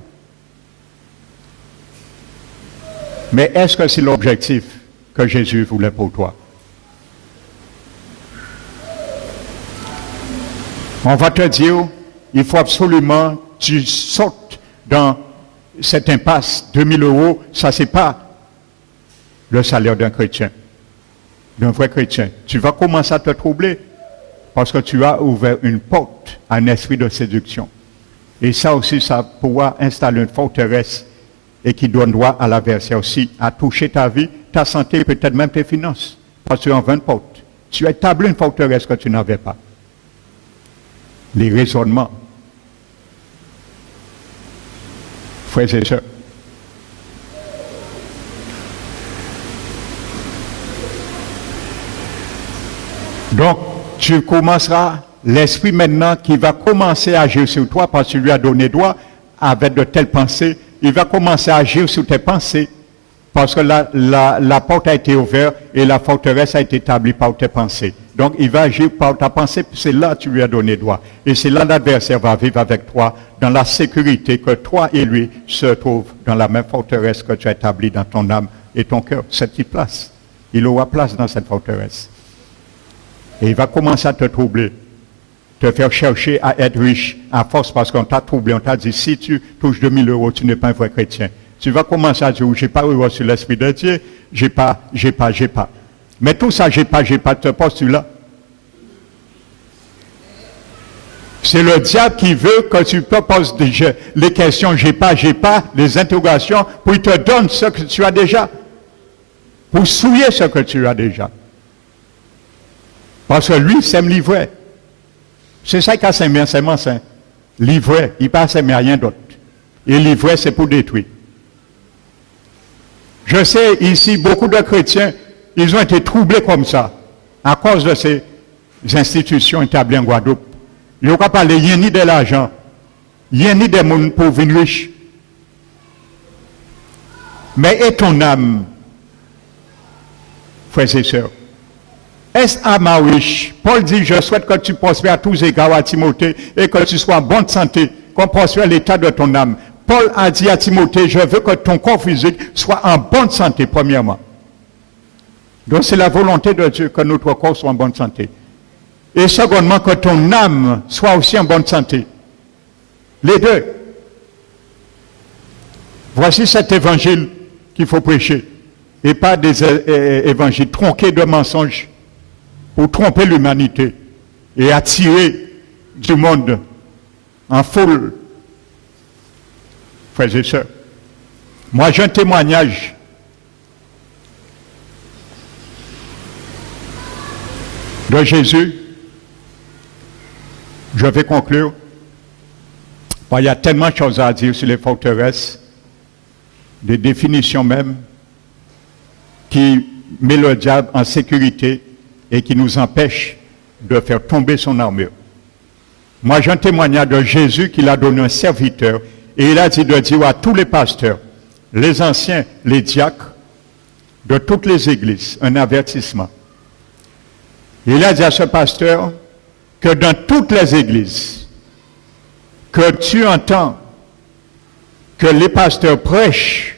Mais est-ce que c'est l'objectif que Jésus voulait pour toi? On va te dire, il faut absolument que tu sautes dans cette impasse. 2000 €, ça c'est pas le salaire d'un chrétien, d'un vrai chrétien. Tu vas commencer à te troubler parce que tu as ouvert une porte à un esprit de séduction. Et ça aussi, ça pourra installer une forteresse et qui donne droit à l'adversaire aussi, à toucher ta vie, ta santé, peut-être même tes finances. Parce que tu en veux une porte. Tu as établi une forteresse que tu n'avais pas. Les raisonnements. Frères et sœurs. Donc, tu commenceras, l'esprit maintenant qui va commencer à agir sur toi parce que tu lui as donné droit avec de telles pensées, il va commencer à agir sur tes pensées parce que la porte a été ouverte et la forteresse a été établie par tes pensées. Donc, il va agir par ta pensée, c'est là que tu lui as donné droit. Et c'est là l'adversaire va vivre avec toi dans la sécurité que toi et lui se trouvent dans la même forteresse que tu as établie dans ton âme et ton cœur. Cette place, il aura place dans cette forteresse. Et il va commencer à te troubler, te faire chercher à être riche à force parce qu'on t'a troublé, on t'a dit si tu touches 2000 €, tu n'es pas un vrai chrétien. Tu vas commencer à dire, j'ai pas reçu l'Esprit de Dieu, j'ai pas. Mais tout ça, j'ai pas, te postules là. C'est le diable qui veut que tu te poses les questions, j'ai pas, les interrogations, pour qu'il te donne ce que tu as déjà. Pour souiller ce que tu as déjà. Parce que lui, c'est me livrer. C'est ça qu'a s'aimé, c'est mon saint. Livrer, il passe à rien d'autre. Et livrer, c'est pour détruire. Je sais, ici, beaucoup de chrétiens, ils ont été troublés comme ça, à cause de ces institutions établies en Guadeloupe. Il n'y a pas parlé ni de l'argent, ni des gens pour venir riches. Mais et ton âme, frères et sœurs? Est-ce âme riche? Paul dit, je souhaite que tu prospères à tous égards à Timothée et que tu sois en bonne santé, qu'on prospère l'état de ton âme. Paul a dit à Timothée, je veux que ton corps physique soit en bonne santé, premièrement. Donc c'est la volonté de Dieu que notre corps soit en bonne santé. Et secondement, que ton âme soit aussi en bonne santé. Les deux. Voici cet évangile qu'il faut prêcher. Et pas des évangiles tronqués de mensonges pour tromper l'humanité et attirer du monde en foule. Frères et sœurs, moi j'ai un témoignage de Jésus. Je vais conclure. Bon, il y a tellement de choses à dire sur les forteresses, des définitions même, qui met le diable en sécurité et qui nous empêchent de faire tomber son armure. Moi, j'ai un témoignage de Jésus qu'il a donné un serviteur et il a dit de dire à tous les pasteurs, les anciens, les diacres, de toutes les églises, un avertissement. Il a dit à ce pasteur que dans toutes les églises, que tu entends que les pasteurs prêchent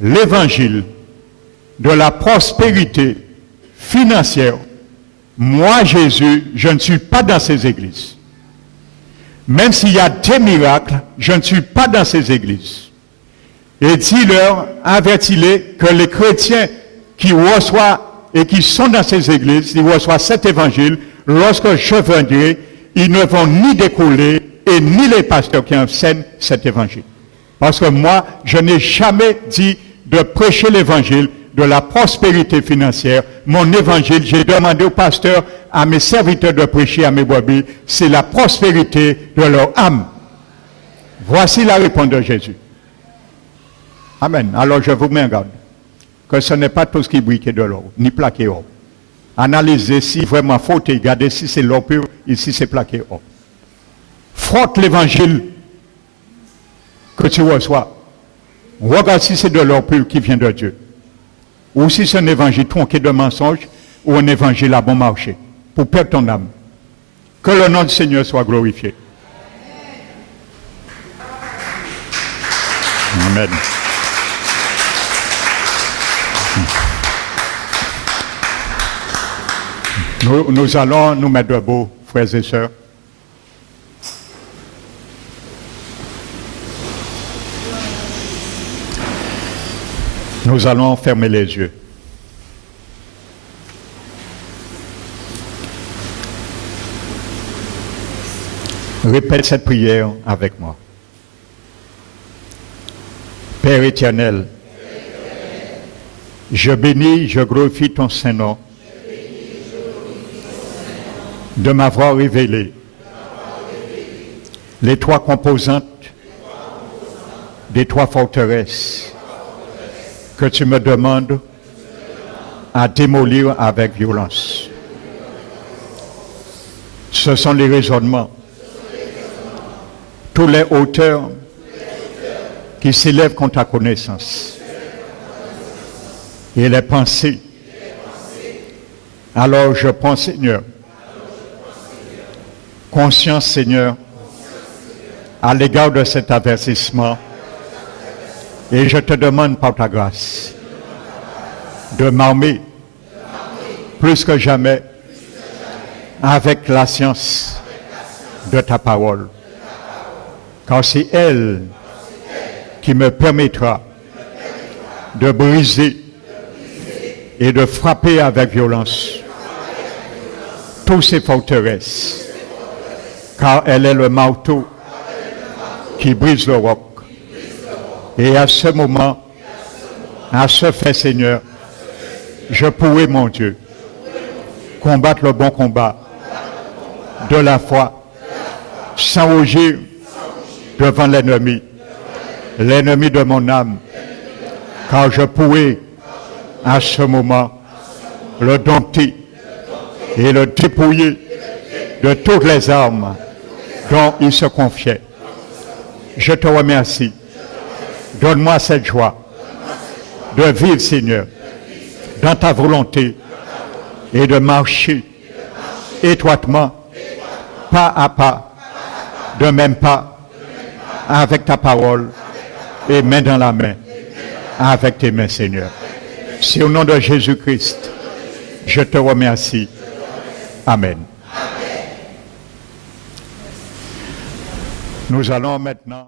l'évangile de la prospérité financière, moi, Jésus, je ne suis pas dans ces églises. Même s'il y a des miracles, je ne suis pas dans ces églises. Et dis-leur, avertis-les que les chrétiens qui reçoivent et qui sont dans ces églises, ils reçoivent cet évangile, lorsque je viendrai, ils ne vont ni décoller et ni les pasteurs qui enseignent cet évangile. Parce que moi, je n'ai jamais dit de prêcher l'évangile de la prospérité financière. Mon évangile, j'ai demandé aux pasteurs, à mes serviteurs de prêcher à mes brebis, c'est la prospérité de leur âme. Voici la réponse de Jésus. Amen. Alors je vous mets en garde que ce n'est pas tout ce qui brille de l'or, ni plaqué or. Analysez si vraiment faut et regardez si c'est l'or pur, ici c'est plaqué or. Frotte l'évangile que tu reçois. Regarde si c'est de l'or pur qui vient de Dieu. Ou si c'est un évangile tronqué de mensonges ou un évangile à bon marché pour perdre ton âme. Que le nom du Seigneur soit glorifié. Amen. Nous allons nous mettre debout, frères et sœurs. Nous allons fermer les yeux. Répète cette prière avec moi. Père éternel, je bénis, je glorifie ton Saint-Nom de m'avoir révélé les trois composantes des trois forteresses que tu me demandes à démolir avec violence. Ce sont les raisonnements, tous les hauteurs qui s'élèvent contre ta connaissance et les pensées. Alors je prends, Seigneur, conscience, Seigneur, à l'égard de cet avertissement, et je te demande par ta grâce de m'armer plus que jamais avec la science de ta parole, car c'est elle qui me permettra de briser et de frapper avec violence tous ces forteresses, car elle est le marteau qui brise le roc. Et à ce moment, à ce fait, Seigneur, je pourrai, mon Dieu, combattre le bon combat de la foi, sans rougir devant l'ennemi de mon âme, car je pourrai, à ce moment, le dompter et le dépouiller de toutes les armes dont il se confiait. Je te remercie. Donne-moi cette joie de vivre, Seigneur, dans ta volonté et de marcher étroitement, pas à pas, de même pas, avec ta parole et main dans la main, avec tes mains, Seigneur. C'est au nom de Jésus-Christ, je te remercie. Amen. Nous allons maintenant...